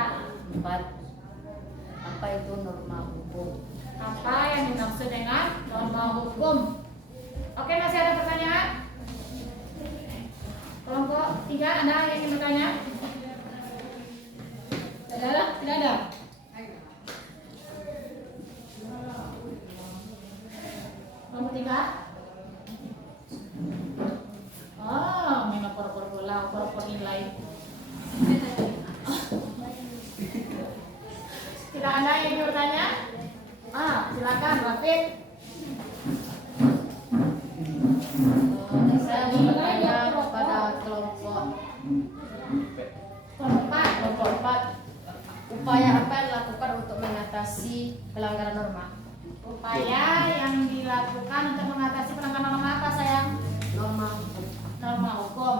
Apa itu norma hukum? Apa yang dimaksud dengan norma hukum? Oke, masih ada pertanyaan? Kelompok 3, ada yang ingin bertanya? Tidak ada? Tidak ada? Kelompok 3? Oh, memang por bola, por nilai. Tidak ada yang ingin bertanya? Silakan, Wafid. Saya mau bertanya kepada kelompok 4. Upaya apa yang dilakukan untuk mengatasi pelanggaran norma? Upaya yang dilakukan untuk mengatasi pelanggaran norma apa, sayang? Norma hukum.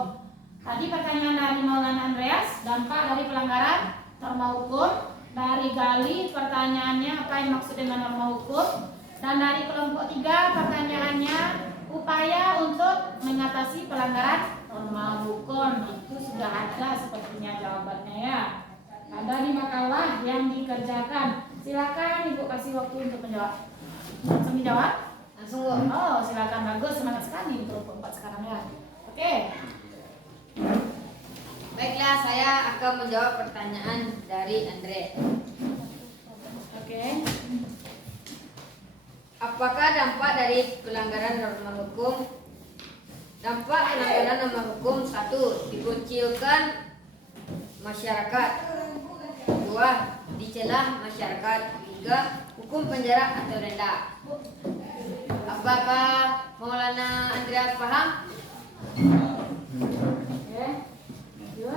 Tadi pertanyaan dari Maulana Andreas, dampak dari pelanggaran norma hukum. Dari Gali, pertanyaannya apa yang maksud dengan norma hukum. Dan dari kelompok 3, pertanyaannya upaya untuk mengatasi pelanggaran norma hukum. Itu sudah ada sepertinya jawabannya ya. Ada di makalah yang dikerjakan. Silakan Ibu kasih waktu untuk menjawab. Langsung dijawab? Langsung. Oh, silakan, bagus, semangat sekali untuk kelompok 4 sekarang ya. Oke. Baiklah, saya akan menjawab pertanyaan dari Andre. Oke. Apakah dampak dari pelanggaran norma hukum? Dampak pelanggaran norma hukum: 1. Dikucilkan masyarakat. 2. Dicelah masyarakat. 3. Hukum penjara atau denda. Apakah Maulana Andreas paham? Oke. Yuk.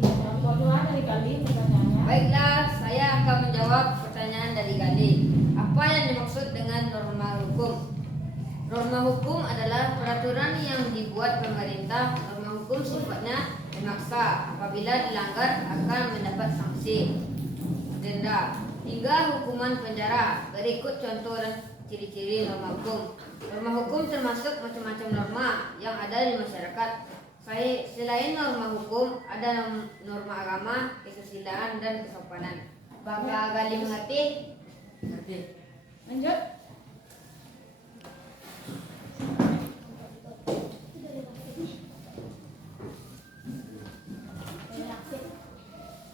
Kelompok 2 dari Gali pertanyaannya. Baiklah, saya akan menjawab pertanyaan dari Gali. Apa yang dimaksud dengan norma hukum? Norma hukum adalah peraturan yang dibuat pemerintah. Norma hukum sifatnya memaksa. Apabila dilanggar akan mendapat sanksi, denda, hingga hukuman penjara. Berikut contoh dan ciri-ciri norma hukum. Norma hukum termasuk macam-macam norma yang ada di masyarakat. Selain norma hukum, ada norma agama, kesusilaan, dan kesopanan. Apakah Gali mengerti? Ngerti? Lanjut.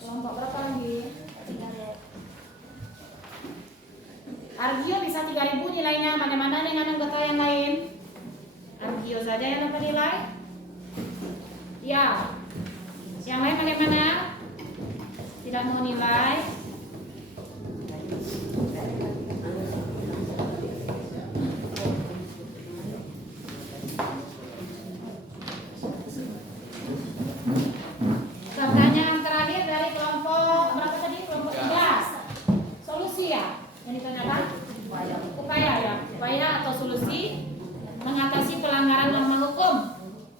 Kelompok berapa lagi? Argio bisa 3.000 nilainya. Mana-mana dengan anggota yang lain? Argio saja yang dapat nilai? Ya. Yang lain bagaimana? Tidak mau nilai? Pertanyaan terakhir dari kelompok berapa tadi? Kelompok 3. Solusi ya? Yang ditanyakan? Upaya ya? Upaya atau solusi mengatasi pelanggaran norma hukum?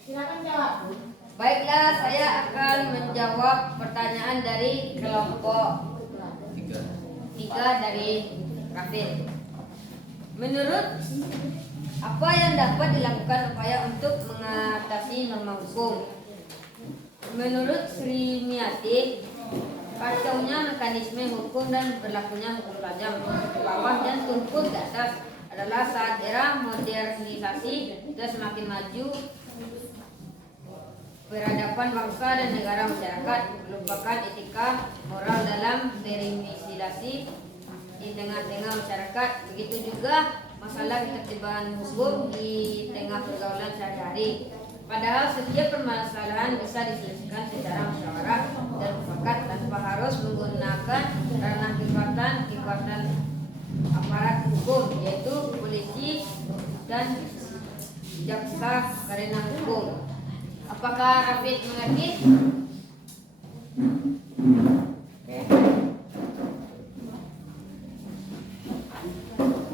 Silakan jawab. Baiklah, saya akan menjawab pertanyaan dari kelompok 3 dari Rafid. Menurut apa yang dapat dilakukan upaya untuk mengatasi norma hukum? Menurut Sri Miati, kacaunya mekanisme hukum dan berlakunya hukum tajam ke bawah dan tumpul ke atas adalah saat era modernisasi sudah semakin maju, peradaban bangsa dan negara masyarakat melupakan etika moral dalam berimigrasi di tengah-tengah masyarakat. Begitu juga masalah ketertiban hukum di tengah pergaulan sehari-hari. Padahal setiap permasalahan bisa diselesaikan secara musyawarah dan mufakat tanpa harus menggunakan ranah kekuatan aparat hukum, yaitu polisi dan jaksa karena hukum. Apakah Rafid mengerti?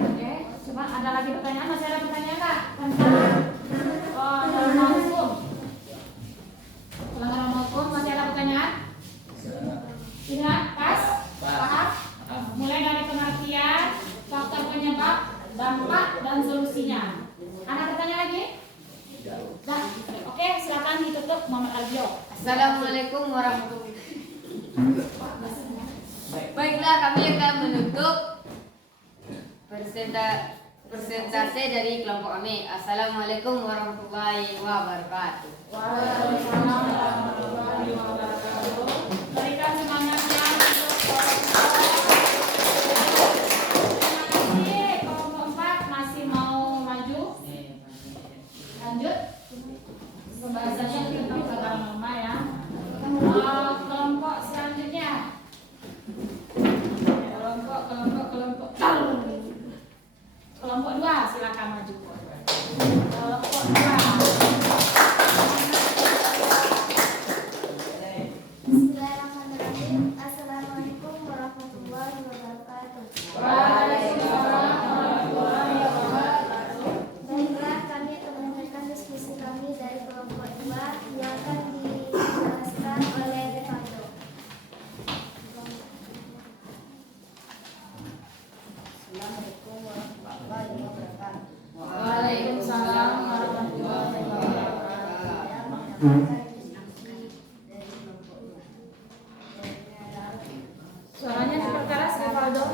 Oke, coba ada lagi pertanyaan? Masih ada pertanyaan nggak tentang norma hukum? Tentang norma hukum masih ada pertanyaan? Tidak? Pas? Paham? Mulai dari pengertian, faktor penyebab, dampak, dan solusinya. Ada pertanyaan lagi? Dah. Oke, silakan ditutup Muhammad Albio. Assalamualaikum warahmatullahi wabarakatuh. Baiklah, kami akan menutup presentasi dari kelompok kami. Assalamualaikum warahmatullahi wabarakatuh. Waalaikumsalam warahmatullahi wabarakatuh. Berikan semangatnya untuk kelompok. Terima kasih. Kelompok 4 masih mau maju? Lanjut. Pembahasannya tentang tata norma ya. Kelompok selanjutnya. Kelompok 2 silakan maju. Kelompok 2. Bismillahirrahmanirrahim. Assalamualaikum warahmatullahi wabarakatuh. Waalaikumsalam warahmatullahi wabarakatuh. Baiklah, kami akan menyampaikan diskusi kami dari kelompok 2 yang akan dijelaskan oleh Rivaldo. Assalamualaikum warahmatullahi wabarakatuh. Waalaikumsalam warahmatullahi wabarakatuh. Saya menyampaikan diskusi dari kelompok 2. Suaranya super keras Rivaldo.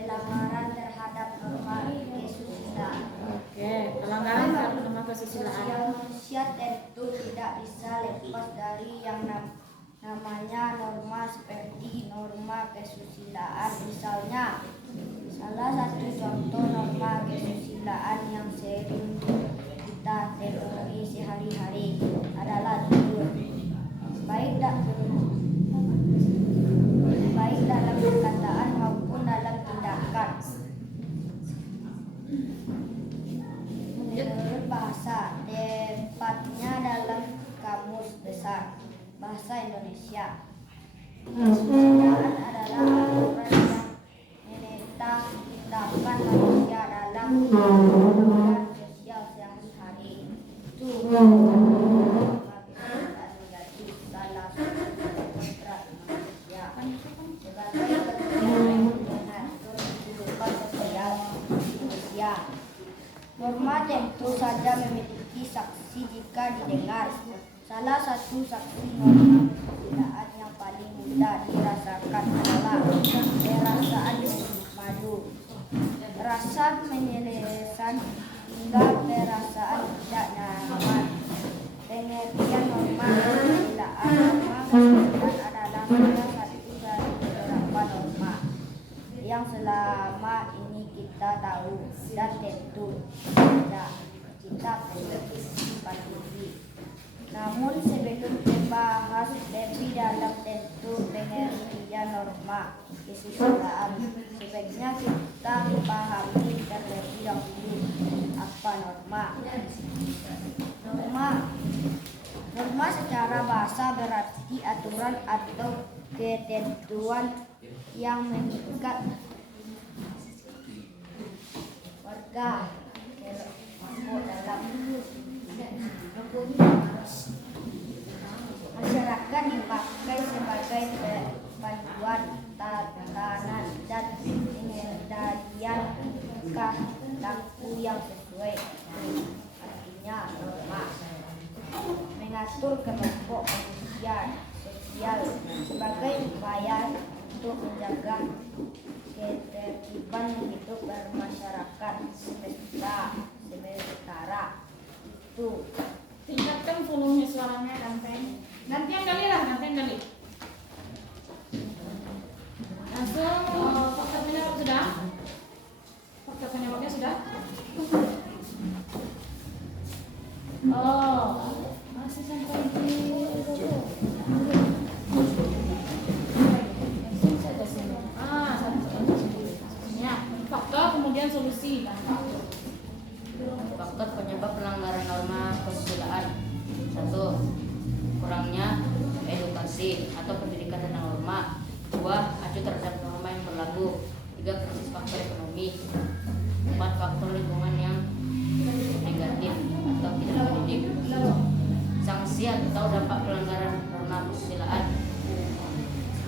Pelanggaran terhadap norma kesusilaan. Oke, pelanggaran terhadap norma kesusilaan. Sosial manusia tentu tidak bisa lepas dari yang namanya norma seperti norma kesusilaan. Misalnya, salah satu contoh norma kesusilaan yang sering kita temui sehari-hari adalah jujur. Baik dalam perkataan maupun dalam tindakan. Menurut bahasa, tepatnya dalam Kamus Besar Bahasa Indonesia, kesusilaan adalah aturan yang menetap tindakan manusia dalam kehidupan sosial sehari-hari. Itu menjadi salah satu kontrak manusia sebagai bagian yang mengatur kehidupan sosial manusia. Norma tentu saja memiliki saksi jika didengar. Salah satu saksi norma kesusilaan yang paling mudah dirasakan adalah perasaan malu, rasa menyelesaikan hingga perasaan tidak nyaman. Pengertian norma kesusilaan adalah salah satu dari beberapa norma yang selama ini kita tahu dan tentu saja kita patuhi. Namun sebelum membahas lebih dalam tentu pengertian norma kesusilaan, sebaiknya kita pahami terlebih dahulu apa norma. Norma secara bahasa berarti aturan atau ketentuan yang mengikat warga dalam masyarakat dipakai sebagai panduan tatanan dan pengendalian perilaku yang sesuai. Artinya norma mengatur kelompok manusia sosial sebagai upaya untuk menjaga ketertiban hidup bermasyarakat semesta sementara. Tuh. Tingkatkan volume suaranya Danteng. Gantian kali lah, gantian kali. Langsung fakta penyebab sudah? Fakta penyebabnya sudah? Oh, masih sampai di ya, faktor kemudian solusi. Faktor penyebab pelanggaran norma kesusilaan. 1. Kurangnya edukasi atau pendidikan tentang norma. 2. Acuh terhadap norma yang berlaku. 3. Krisis faktor ekonomi. 4. Faktor lingkungan yang negatif atau tidak mendidik. Sanksi atau dampak pelanggaran norma kesusilaan.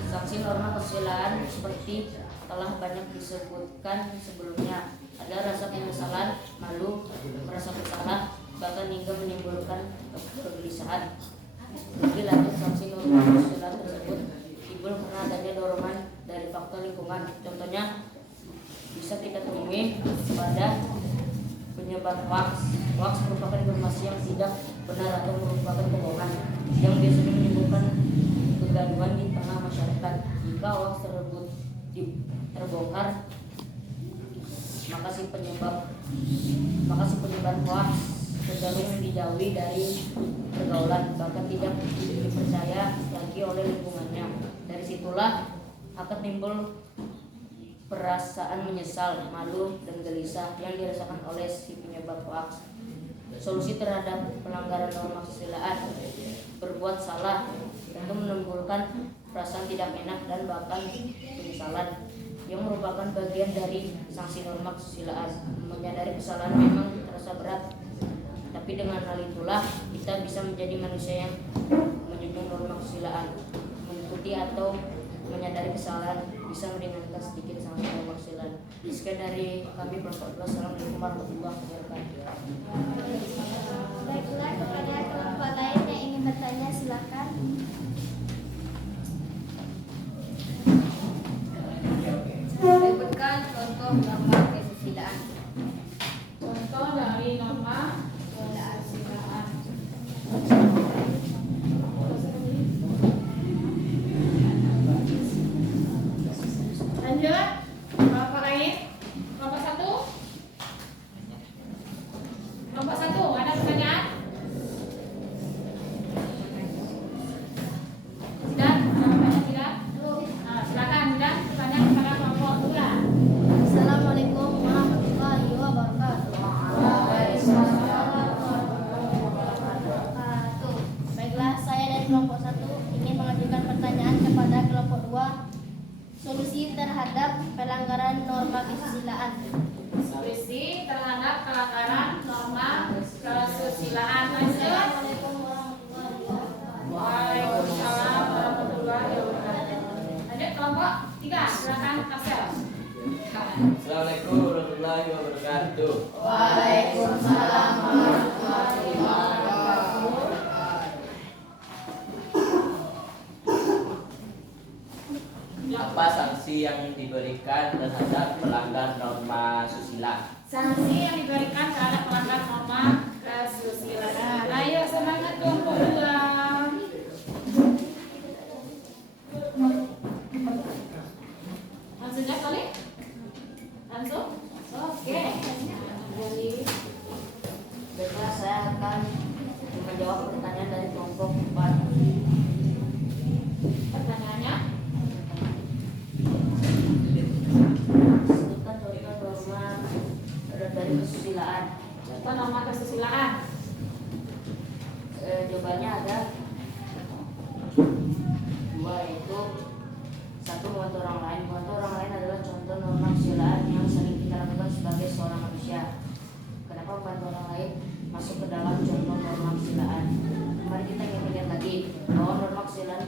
Sanksi norma kesusilaan seperti telah banyak disebutkan sebelumnya, ada rasa penyesalan, malu, merasa bersalah, bahkan hingga menimbulkan kegelisahan. Lebih lanjut, sanksi norma kesusilaan tersebut timbul karena adanya dorongan dari faktor lingkungan. Contohnya bisa kita temui pada penyebar hoax. Hoax merupakan informasi yang tidak benar atau merupakan kebohongan yang biasanya menimbulkan kegaduhan di tengah masyarakat. Jika hoax tersebut terbongkar, maka si penyebar hoax cenderung dijauhi dari pergaulan, bahkan tidak dipercaya lagi oleh lingkungannya. Dari situlah akan timbul perasaan menyesal, malu, dan gelisah yang dirasakan oleh si penyebab hoax. Solusi terhadap pelanggaran norma kesusilaan: berbuat salah itu menimbulkan perasaan tidak enak dan bahkan penyesalan yang merupakan bagian dari sanksi norma kesusilaan. Menyadari kesalahan memang terasa berat, tapi dengan hal itulah kita bisa menjadi manusia yang menjunjung norma kesusilaan. Mengikuti atau menyadari kesalahan bisa meringankan sedikit sanksi norma kesusilaan. Sekian dari kami, Bapak. Assalamualaikum warahmatullahi wabarakatuh. Baiklah, kepada kelompok lain yang ingin bertanya silakan. Sebutkan contoh norma kesusilaan. Contoh dari norma kesusilaan. Lanjut, kelompok lain. Kelompok 1. Kelompok 1, ada pertanyaan? Tidak? Jawabannya tidak? Nah, silakan dan bertanya kepada kelompok 2. Assalamualaikum warahmatullahi wabarakatuh. Baiklah, saya dari kelompok 1 ingin mengajukan pertanyaan kepada kelompok 2. Solusi terhadap pelanggaran norma kesusilaan. Solusi terhadap pelanggaran norma kesusilaan. Lanjut. Assalamualaikum warahmatullahi wabarakatuh. Waalaikumsalam warahmatullahi wabarakatuh. Lanjut kelompok 3, silakan Marcel. Assalamualaikum warahmatullahi wabarakatuh. Waalaikumsalam warahmatullahi wabarakatuh. Apa sanksi yang diberikan terhadap pelanggar norma susila? Sanksi yang diberikan terhadap pelanggar norma kesusilaan. Ayo semangat kelompok 2. Langsung ya kali? Langsung? Oke. Jadi Baiklah, saya akan menjawab pertanyaan dari kelompok 4. pertanyaannya, Sebutkan contoh norma dari kesusilaan. contoh norma kesusilaan. Jawabannya ada 2, yaitu 1. Membantu orang lain. Membantu orang lain adalah contoh norma kesusilaan yang sering kita lakukan sebagai seorang manusia. Kenapa membantu orang lain masuk ke dalam contoh norma kesusilaan? Mari kita ingat lagi bahwa norma kesusilaan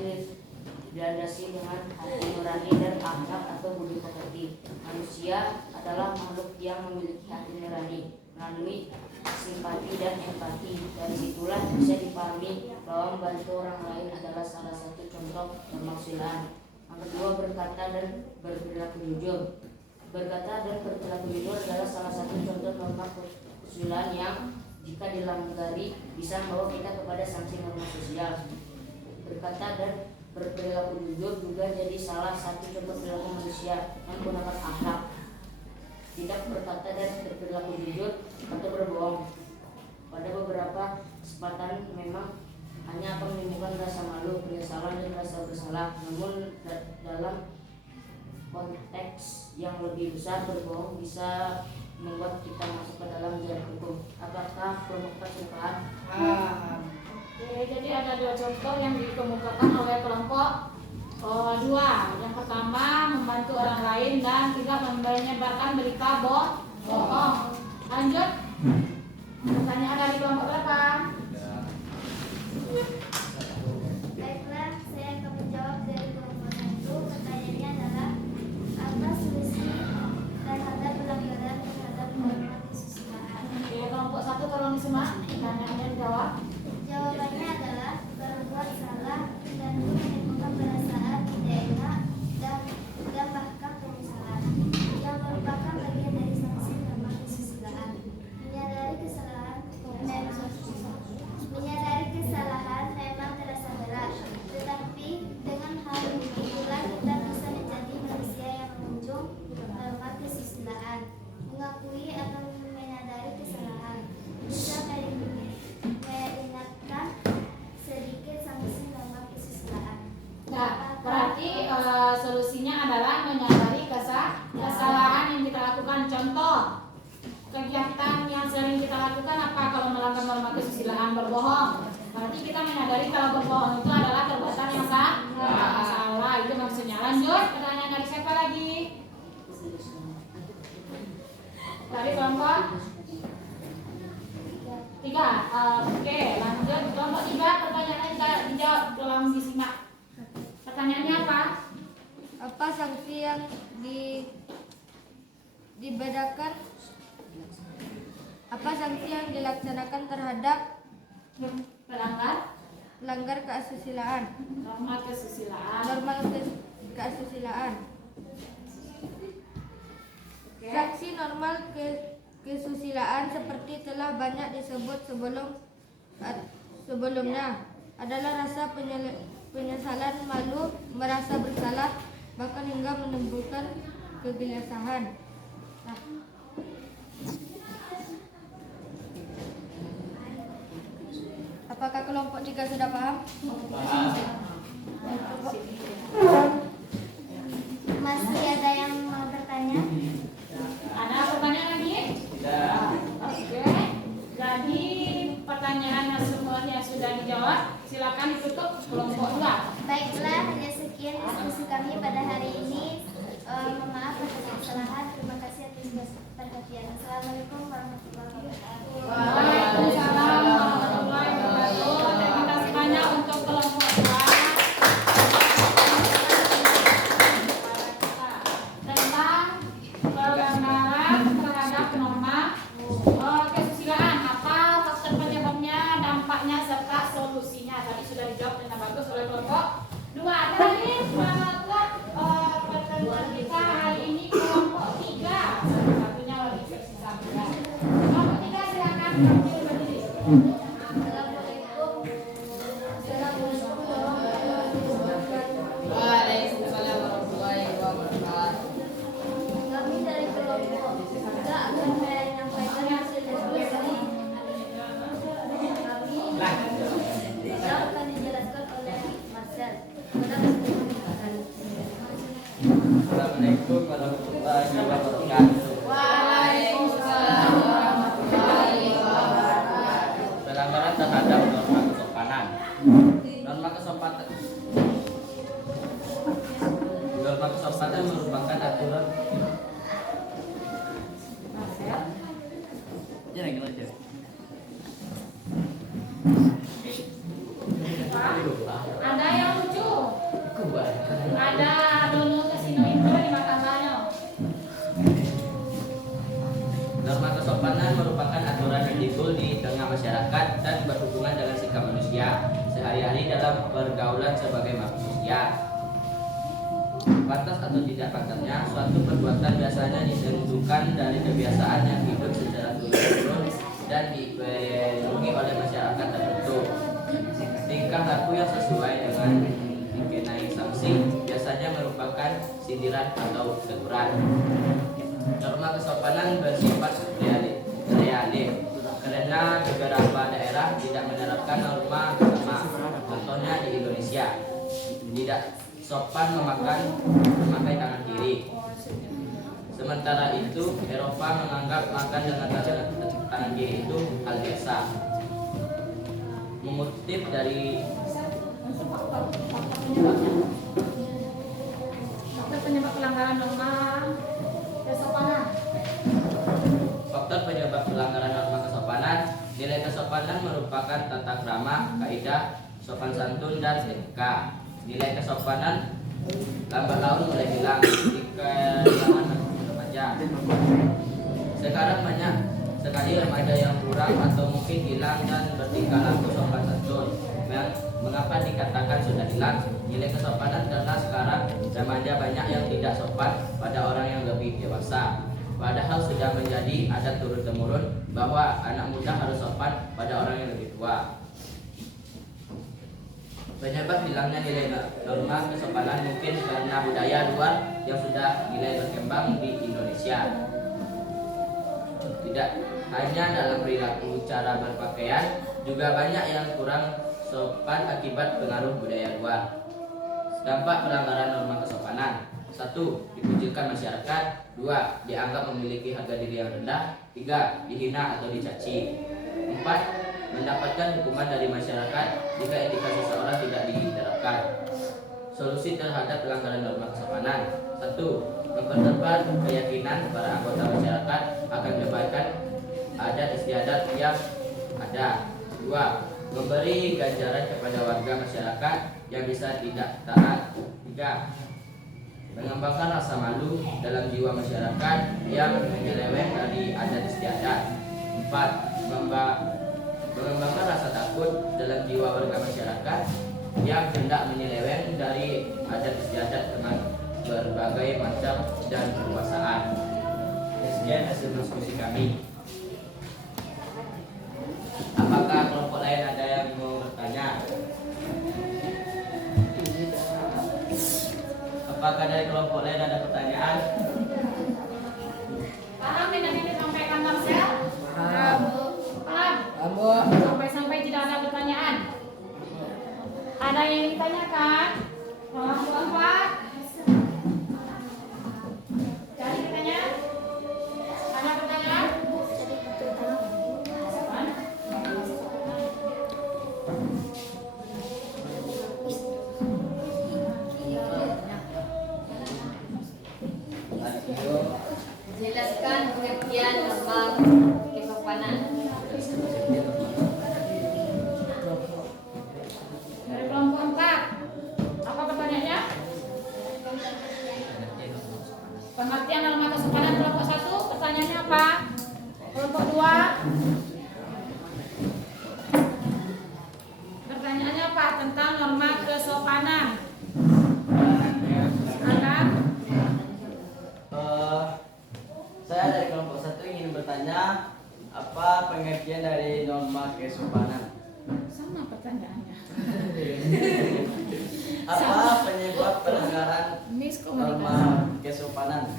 dilandasi dengan hati nurani dan akhlak atau budi pekerti. Manusia adalah makhluk yang memiliki hati nurani melalui simpati dan empati. Dari situlah bisa dipahami bahwa membantu orang lain adalah salah satu contoh norma kesusilaan. Yang kedua, berkata dan berperilaku jujur. berkata dan berperilaku jujur adalah salah satu contoh norma kesusilaan yang jika dilanggari bisa membawa kita kepada sanksi norma sosial. Berkata dan berperilaku jujur juga jadi salah satu contoh perilaku manusia yang menggunakan akhlak. Tidak berkata dan berperilaku jujur atau berbohong pada beberapa kesempatan memang hanya akan menimbulkan rasa malu, penyesalan dan rasa bersalah. Namun dalam konteks yang lebih besar, berbohong bisa membuat kita masuk ke dalam jalan hukum. Apakah kelompok persukaan? Oke, jadi ada dua contoh yang dikemukakan oleh kelompok dua. Yang pertama, membantu orang lain dan tidak menyebarkan berita bohong. Lanjut. Pertanyaan dari kelompok berapa? Baiklah, saya akan menjawab dari kelompok 1. Pertanyaannya adalah apa solusi terhadap pelanggaran terhadap norma kesusilaan? Oke, kelompok 1 tolong disimak. Pertanyaannya dijawab. Jawabannya adalah berbuat salah dan menimbulkan perasaan tidak enak dan bahkan penyesalan yang merupakan bagian dari sanksi norma kesusilaan. Menyadari kesalahan memang terasa berat, tetapi dengan hal ini pula kita bisa menjadi manusia yang menunjung norma kesusilaan. Mengakui atau menyadari kesalahan bisa meringankan sedikit sanksi norma kesusilaan. Nah, berarti solusinya adalah menyadari kesalahan yang kita lakukan. Contoh kegiatan yang sering kita lakukan apa kalau melanggar norma kesusilaan? Berbohong. Berarti kita menyadari kalau berbohong itu adalah perbuatan yang salah. Itu maksudnya. Lanjut, pertanyaan dari siapa lagi? Dari kelompok 3. Oke, lanjut kelompok 3. Pertanyaannya dijawab, tolong disimak. Pertanyaannya apa? Apa sanksi yang dibedakan? Apa sanksi yang dilaksanakan terhadap pelanggar keasusilaan? Norma kesusilaan. Keasusilaan. Oke. Sanksi normal kesusilaan seperti telah banyak disebut sebelumnya adalah rasa penyesalan, malu, merasa bersalah, bahkan hingga menimbulkan kegelisahan. Apakah kelompok 3 sudah paham? Masih ada yang mau bertanya? Ada pertanyaan lagi? Tidak. Oke. Jadi pertanyaannya semuanya sudah dijawab. Silakan ditutup kelompok 2. Baiklah, hanya sekian diskusi kami pada hari ini. Mohon maaf atas kesalahan. Terima kasih atas perhatian. Assalamualaikum warahmatullahi wabarakatuh. Waalaikumsalam warahmatullahi wabarakatuh. Terima kasih banyak untuk kelompok 2. Tentang pelanggaran terhadap norma kesusilaan. Apa faktor penyebabnya, dampaknya, serta solusinya. Tadi sudah dijawab dengan bagus oleh kelompok 2. Ada lagi selamat pertemuan kita hari ini kelompok 3. Salah satunya lagi versi 1. Kelompok 3 silakan berdiri. Waalaikumsalam warahmatullahi wabarakatuh. Kami dari kelompok 3 akan menyampaikan hasil diskusi. Kami yang akan dijelaskan oleh Marcel. Assalamualaikum warahmatullahi wabarakatuh. Waalaikumsalam warahmatullahi wabarakatuh. Pelanggaran terhadap norma kesopanan. Norma kesopanan merupakan aturan. Ya, gitu aja. Ada yang lucu? Ada dulu kesini itu di mahkamahnya. Norma kesopanan merupakan aturan yang timbul di tengah masyarakat dan berhubungan dengan sikap manusia sehari-hari dalam pergaulan sebagai manusia. Pantas atau tidak pantasnya, suatu perbuatan biasanya ditentukan dari kebiasaan yang hidup secara turun-temurun dan dipenuhi oleh masyarakat tertentu. Tingkah laku yang sesuai dengan dikenai sanksi biasanya merupakan sindiran atau teguran. Norma kesopanan bersifat realif karena beberapa daerah tidak menerapkan norma agama. Contohnya di Indonesia, tidak sopan memakai tangan kiri. Sementara itu, Eropa menganggap makan dengan tangan kiri itu hal biasa. Mengutip dari Faktor penyebab pelanggaran norma kesopanan. faktor penyebab pelanggaran norma kesopanan, nilai kesopanan merupakan tata krama, kaidah, sopan santun, dan etika. Nilai kesopanan lambat laun mulai hilang ketika zaman remaja. Sekarang banyak sekali remaja yang kurang atau mungkin hilang dan bertingkah laku sopan santun. Mengapa dikatakan sudah hilang nilai kesopanan? Karena sekarang remaja banyak yang tidak sopan pada orang yang lebih dewasa. Padahal sudah menjadi adat turun-temurun bahwa anak muda harus sopan pada orang yang lebih tua. Penyebab hilangnya nilai norma kesopanan mungkin karena budaya luar yang sudah mulai berkembang di Indonesia. Tidak hanya dalam perilaku cara berpakaian, juga banyak yang kurang sopan akibat pengaruh budaya luar. Dampak pelanggaran norma kesopanan: 1. Dikucilkan masyarakat. 2. Dianggap memiliki harga diri yang rendah. 3. Dihina atau dicaci. 4. Mendapatkan hukuman dari masyarakat jika etika seseorang tidak diterapkan. Solusi terhadap pelanggaran norma kesopanan: 1. Mempertebar keyakinan para anggota masyarakat akan kebaikan adat istiadat yang ada. 2. Memberi ganjaran kepada warga masyarakat yang bisa tidak taat. 3. Mengembangkan rasa malu dalam jiwa masyarakat yang menyeleweng dari adat istiadat. 4. Mengembangkan rasa takut dalam jiwa warga masyarakat yang hendak menyeleweng dari adat istiadat dengan berbagai macam dan kekuasaan. Sekian hasil diskusi kami. Apakah kelompok lain ada yang mau bertanya? Apakah dari kelompok lain ada pertanyaan? Paham yang disampaikan Marcel? Paham. Paham? Ambo. Sampai tidak ada pertanyaan. Ada yang ditanyakan? Kelompok 4. Jadi pertanyaan? Ada pertanyaan? Jelaskan pengertian norma kesopanan. Dari kelompok 4. Apa pertanyaannya? Pengertian norma kesopanan kelompok 1. Pertanyaannya apa? Kelompok 2. Pertanyaannya apa tentang norma kesopanan? Ada? Saya dari kelompok 1 ingin bertanya, apa pengertian dari norma kesopanan? Sama pertanyaannya. Apa penyebab pelanggaran Miskomunikasi. norma kesopanan?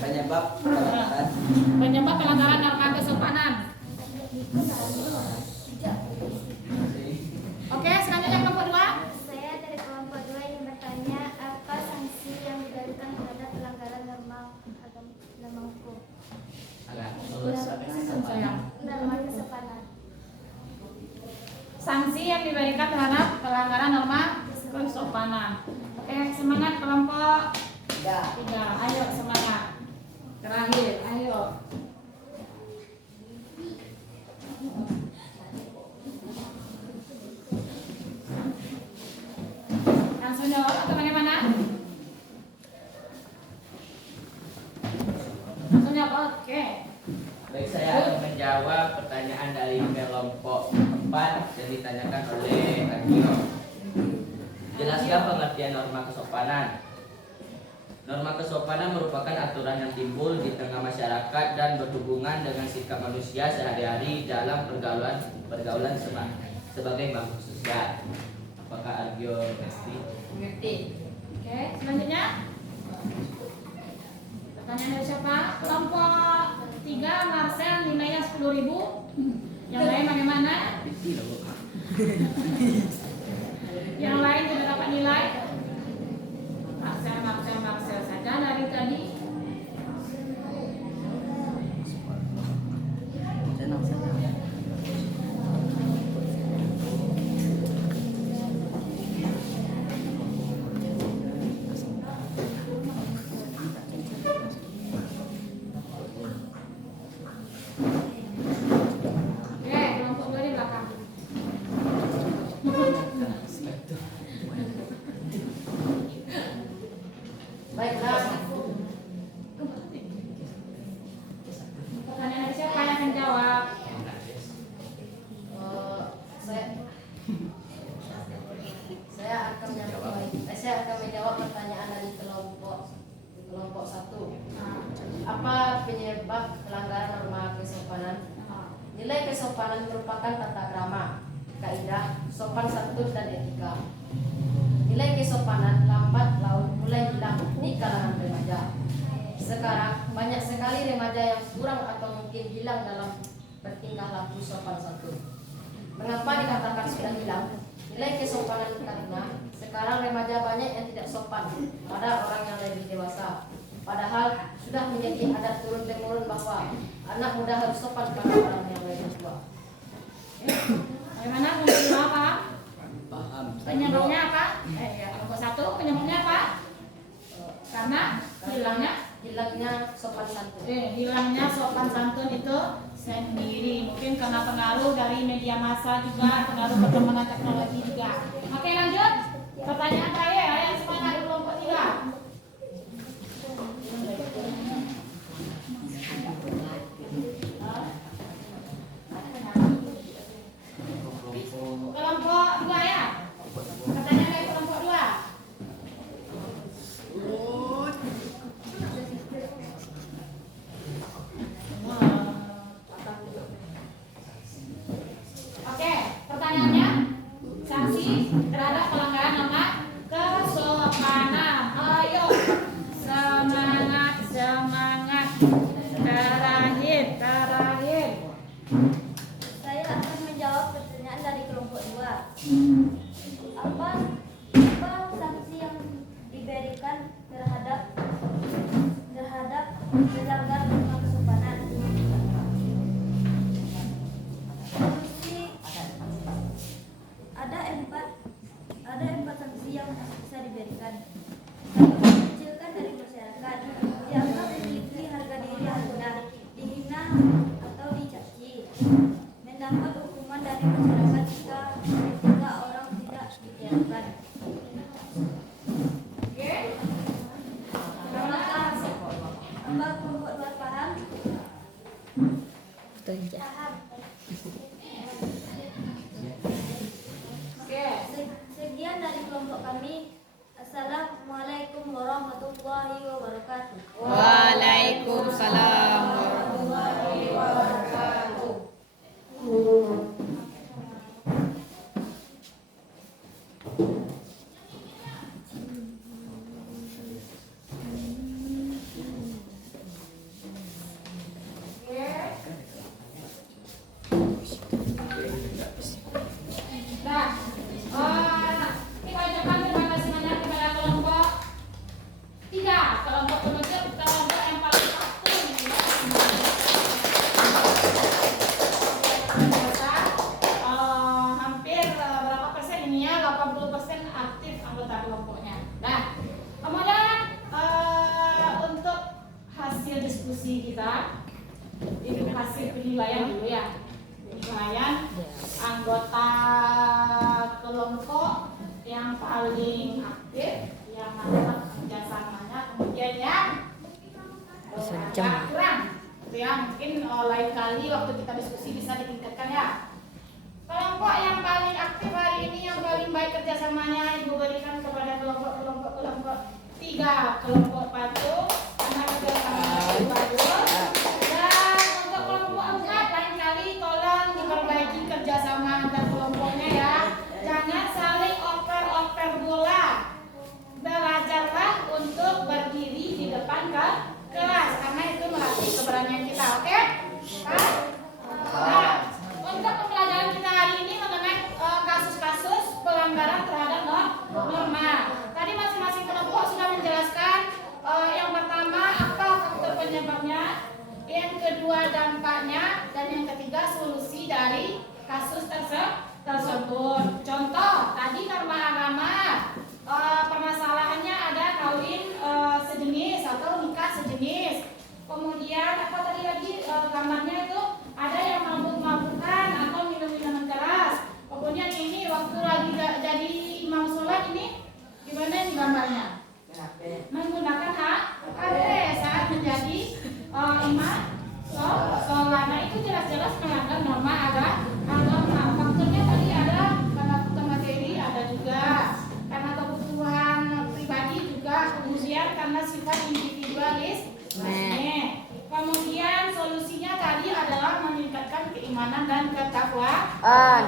Penyebab pelanggaran. Penyebab pelanggaran norma kesopanan. Oke, selanjutnya kelompok 2. Saya dari kelompok 2 ingin bertanya, apa sanksi yang diberikan terhadap pelanggaran norma hukum? Norma kesopanan. Sanksi yang diberikan terhadap pelanggaran norma kesopanan. Oke, semangat kelompok 3. Ayo semangat. Terakhir, ayo. Langsung jawab atau bagaimana? Langsung jawab. Oke. Baik, saya akan menjawab pertanyaan dari kelompok 4 yang ditanyakan oleh Agio. Jelaskan pengertian norma kesopanan. Norma kesopanan merupakan aturan yang timbul di tengah masyarakat dan berhubungan dengan sikap manusia sehari-hari dalam pergaulan sebagai makhluk sosial. Apakah Argyo Mengerti. Oke, selanjutnya. Pertanyaan dari siapa? Kelompok 3 Marcel nilainya 10.000. Yang lain bagaimana? Yang lain sudah dapat nilai? Marcel saja dari tadi. Senang saja. Oke, kelompok 2 di belakang. Baiklah, Pertanyaan dari siapa yang akan jawab? saya akan menjawab pertanyaan dari kelompok 1. Apa penyebab pelanggaran norma kesopanan? Nilai kesopanan merupakan tata krama, kaidah, sopan santun dan etika. Nilai kesopanan lambat laun mulai hilang di kalangan remaja. Sekarang banyak sekali remaja yang kurang atau mungkin hilang dalam bertingkah laku sopan santun. Mengapa dikatakan sudah hilang? Nilai kesopanan karena sekarang remaja banyak yang tidak sopan pada orang yang lebih dewasa. Padahal sudah menjadi adat turun-temurun bahwa anak muda harus sopan pada orang yang lebih tua. Bagaimana kelompok 2 apa? Paham. Penyebabnya apa? Kelompok 1 penyebabnya apa? Karena Hilangnya sopan santun. hilangnya sopan santun itu sendiri. Mungkin karena pengaruh dari media massa juga, pengaruh perkembangan teknologi juga. Oke, lanjut. Pertanyaan terakhir, yang semangat di kelompok 3. Kelompok 2 ya? Pertanyaan dari kelompok 2. Oke, pertanyaannya sanksi terhadap pelanggaran norma kesopanan. Ayo, semangat. Terakhir. Saya akan menjawab pertanyaan dari kelompok 2. Apa sanksi yang diberikan terhadap pelanggar norma kesopanan? Sanksi ada empat sanksi yang bisa diberikan. Satu, dikecilkan dari masyarakat, dianggap memiliki harga diri yang rendah, dihina atau dicaci, mendapat hukuman dari masyarakat jika orang tidak ditiadakan. Oke. Apa kelompok 2 paham? Paham. Oke. Sekian dari kelompok kami. Assalamualaikum warahmatullahi wabarakatuh. Waalaikumsalam warahmatullahi wabarakatuh. Nah, kita ucapkan terima kasih banyak kepada kelompok 3, kelompok penutup, kelompok yang paling aktif. Hampir berapa persen ini ya? 80% aktif anggota kelompoknya. Nah, kemudian untuk hasil diskusi kita, itu hasil penilaian dulu ya. Penilaian anggota kelompok yang paling aktif, yang mana kerjasamanya, kemudian yang agak kurang. Itu ya, mungkin lain kali waktu kita diskusi bisa ditingkatkan ya. Kelompok yang paling aktif hari ini, yang paling baik kerjasamanya, Ibu berikan kepada kelompok 3, kelompok Patung, anak kecil sama bagus. Dan untuk kelompok 4 lain kali tolong diperbaiki kerjasama antar kelompoknya ya. Jangan saling oper-oper bola. Belajarlah untuk berdiri di depan kelas karena itu melatih keberanian kita, oke? Pak? Nah, untuk pembelajaran kita hari ini mengenai kasus-kasus pelanggaran terhadap norma. Tadi masing-masing kelompok sudah menjelaskan yang pertama apa faktor penyebabnya, yang kedua dampaknya, dan yang ketiga solusi dari kasus tersebut. Contoh tadi norma agama, permasalahannya ada kawin sejenis atau nikah sejenis. Kemudian apa tadi lagi gambarnya itu ada yang mabuk-mabukan atau minum-minuman keras. Kemudian ini waktu lagi jadi imam sholat ini gimana nih gambarnya? Menggunakan HP saat menjadi imam sholat. Nah itu jelas-jelas melanggar norma agama. Faktornya tadi ada karena kebutuhan materi, ada juga karena kebutuhan pribadi juga, kemudian karena sifat individualis. Kemudian solusinya tadi adalah meningkatkan keimanan dan ketakwaan.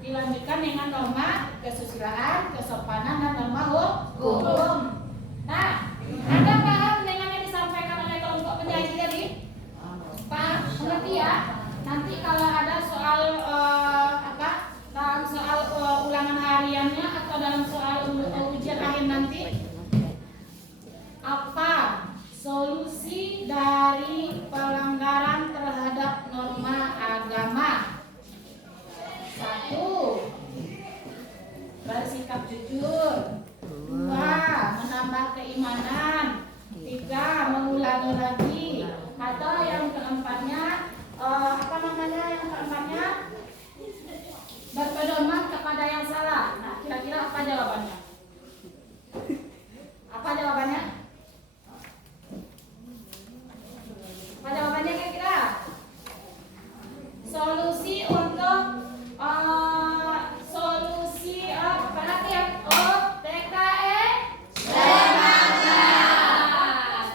Dilanjutkan dengan norma kesusilaan, kesopanan, dan norma hukum. Nah, Anda paham dengan yang disampaikan oleh kelompok penyaji tadi? Paham? Mengerti ya? Nanti kalau ada soal dalam soal ulangan hariannya atau dalam soal ujian akhir nanti, apa solusi dari pelanggaran terhadap norma agama? 1. Bersikap jujur. 2. Menambah keimanan. 3. Mengulangi lagi. Atau yang keempatnya yang keempatnya berpedoman kepada yang salah. Nah, kira-kira apa jawabannya? Apa jawabannya? Apa jawabannya kira-kira? Solusi untuk perhatian TKE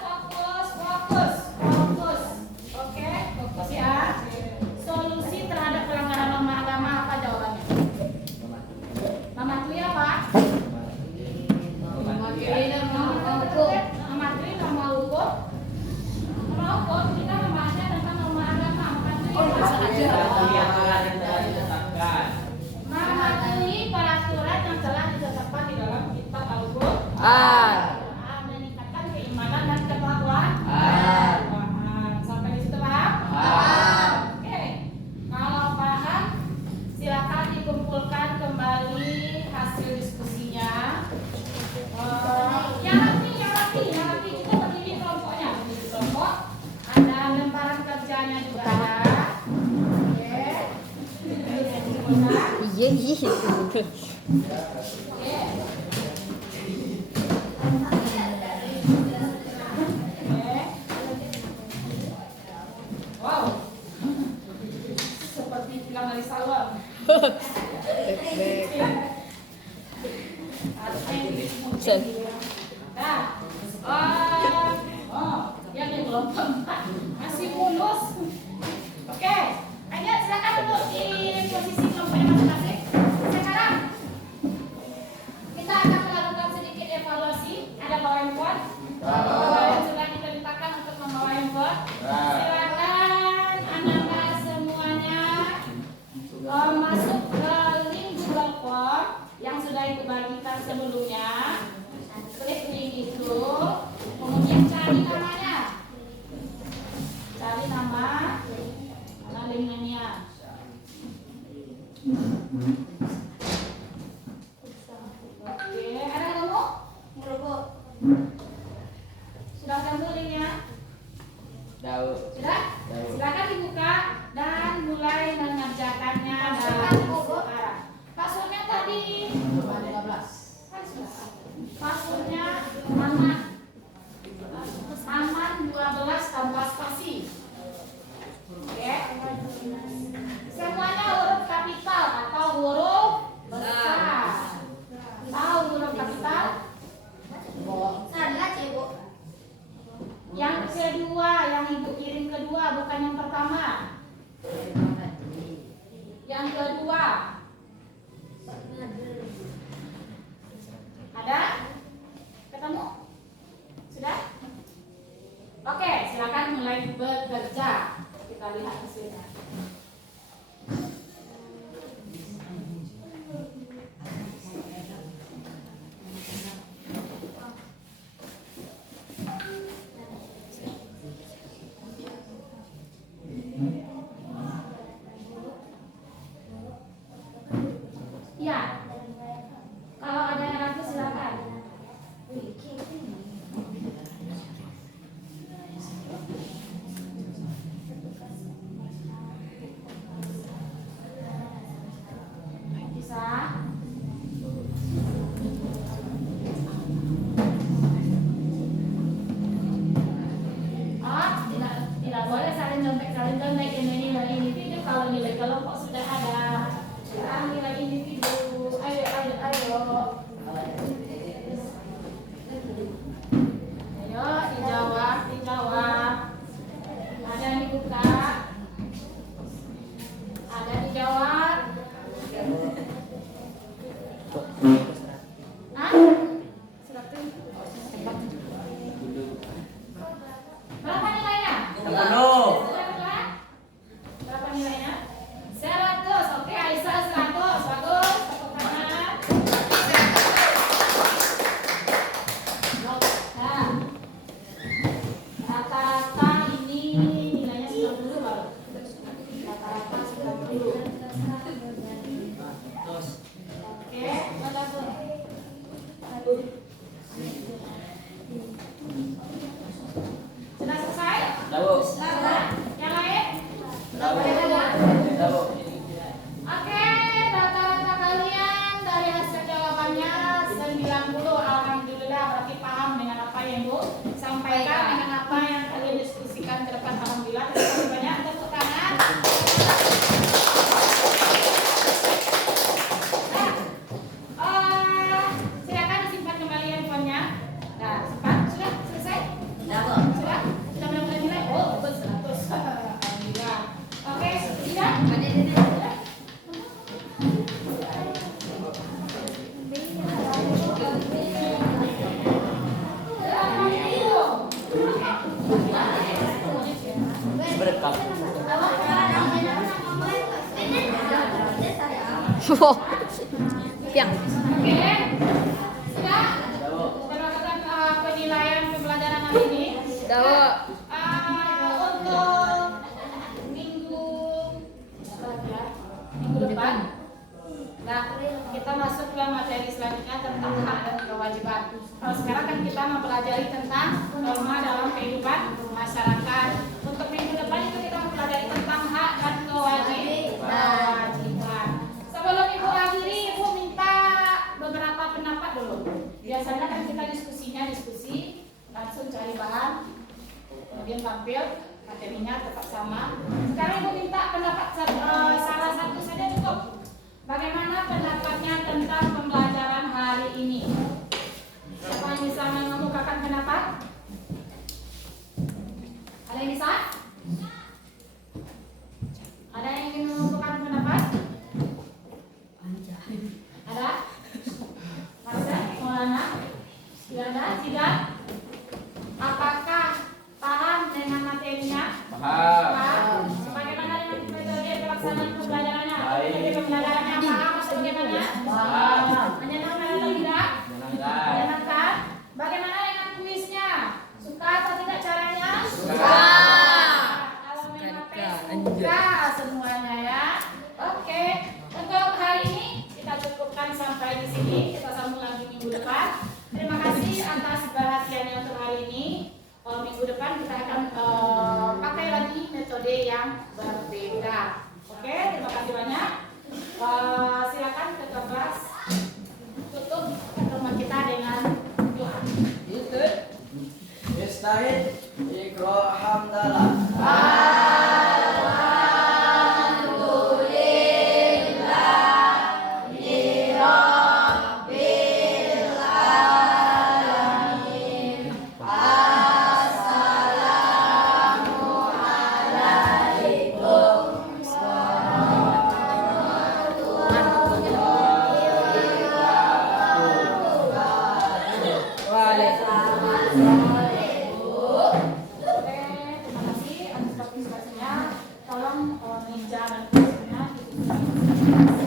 fokus. Oke, fokus ya. Solusi terhadap pelanggaran norma agama apa jawabannya? Mematuhi apa? Mematuhi norma hukum. Norma hukum kita membahasnya tentang norma agama. Mematuhi peraturan yang telah ditetapkan di dalam kitab Al-Qur'an. Meningkatkan keimanan dan ketakwaan. Sampai di situ paham? Oke. Kalau paham, silakan dikumpulkan kembali hasil diskusinya. Yang rapi juga berdiri kelompoknya. Berdiri kelompok. Ada lembaran kerjanya juga ada. Oke. Oke. Wow. Seperti film Alisa Luar. Nah, yang di kelompok 4 masih mulus. Oke, ayo silakan duduk di posisi kelompoknya masing-masing. Sekarang kita akan melakukan sedikit evaluasi. Ada bawa handphone? Yang sudah diperintahkan untuk membawa handphone. Silakan anak-anak semuanya masuk ke link Google Form yang sudah Ibu bagikan sebelumnya. Klik link itu, kemudian cari namanya. Cari nama linknya. Oke, ada kamu? Sudah ketemu linknya? Sudah? Silakan dibuka dan mulai mengerjakannya dalam arah. Passwordnya tadi 15. Kan sudah. kedua. Ada? Ketemu? Sudah? Oke, silakan mulai bekerja. Kita lihat hasilnya. Ya, kalau ada yang ragu silakan. Bisa? Oh, tidak boleh saling contek ini nilai individu kalau nilai kelompok sudah ada. Sekarang nilai individu. Ayo. Ayo dijawab. Ada yang dibuka? Ada dijawab? Hah? Berapa nilainya? 60. Berapa nilainya? 100. Oke, Aisyah 100. Bagus. Tepuk tangan. Nah, rata-rata ini nilainya 90 baru. Rata-rata 90. Oke, sudah selesai? Tahu. Sudah. Yang lain? Tahu. Ada? Tahu. Oke, rata-rata kalian dari hasil jawabannya 90. Alhamdulillah, berarti paham dengan apa yang Ibu sampaikan, dengan apa yang kalian diskusikan ke depan. Alhamdulillah, terima kasih banyak. Tepuk tangan. Nah, silakan disimpan kembali handphonenya. Nah, simpan. Sudah selesai? Sudah? Sudah mendapatkan nilai? Oh, betul 100. Alhamdulillah. Oke, sudah? Sudah? Berekam. Yang Oke, sudah melakukan penilaian pembelajaran hari ini. tahu. Untuk minggu depan, nah kita masuk ke materi selanjutnya tentang hak dan kewajiban. Kalau sekarang kan kita mempelajari tentang norma dalam kehidupan masyarakat. Untuk minggu depan itu kita mempelajari tentang hak dan kewajiban. Sebelum Ibu akhiri, Ibu minta beberapa pendapat dulu. Biasanya kan kita diskusi, langsung cari bahan, kemudian tampil, materinya tetap sama. Sekarang Ibu minta pendapat salah satu saja cukup. Bagaimana pendapatnya tentang pembelajaran hari ini? Siapa yang bisa mengemukakan pendapat? Ada yang bisa? Ada yang ingin mengemukakan pendapat? Ada? Masa? Maulana? Tidak ada? Tidak? Apakah paham dengan materinya? Paham. Bagaimana dengan metode pelaksanaan pembelajarannya? Baik. Metode pembelajarannya paham atau bagaimana? Paham. Menyenangkan atau tidak? Menyenangkan. Menyenangkan. Bagaimana dengan kuisnya? Suka atau tidak caranya? Suka. Kalau memang suka semuanya ya. Oke. Untuk hari ini kita cukupkan sampai di sini. Kita sambung lagi minggu depan. Terima kasih atas perhatiannya untuk hari ini. Minggu depan kita akan pakai lagi metode yang berbeda. Oke, terima kasih banyak. Silakan ke kelas. Tutup pertemuan kita dengan doa. Istahid Iqra hamdalah. kasih.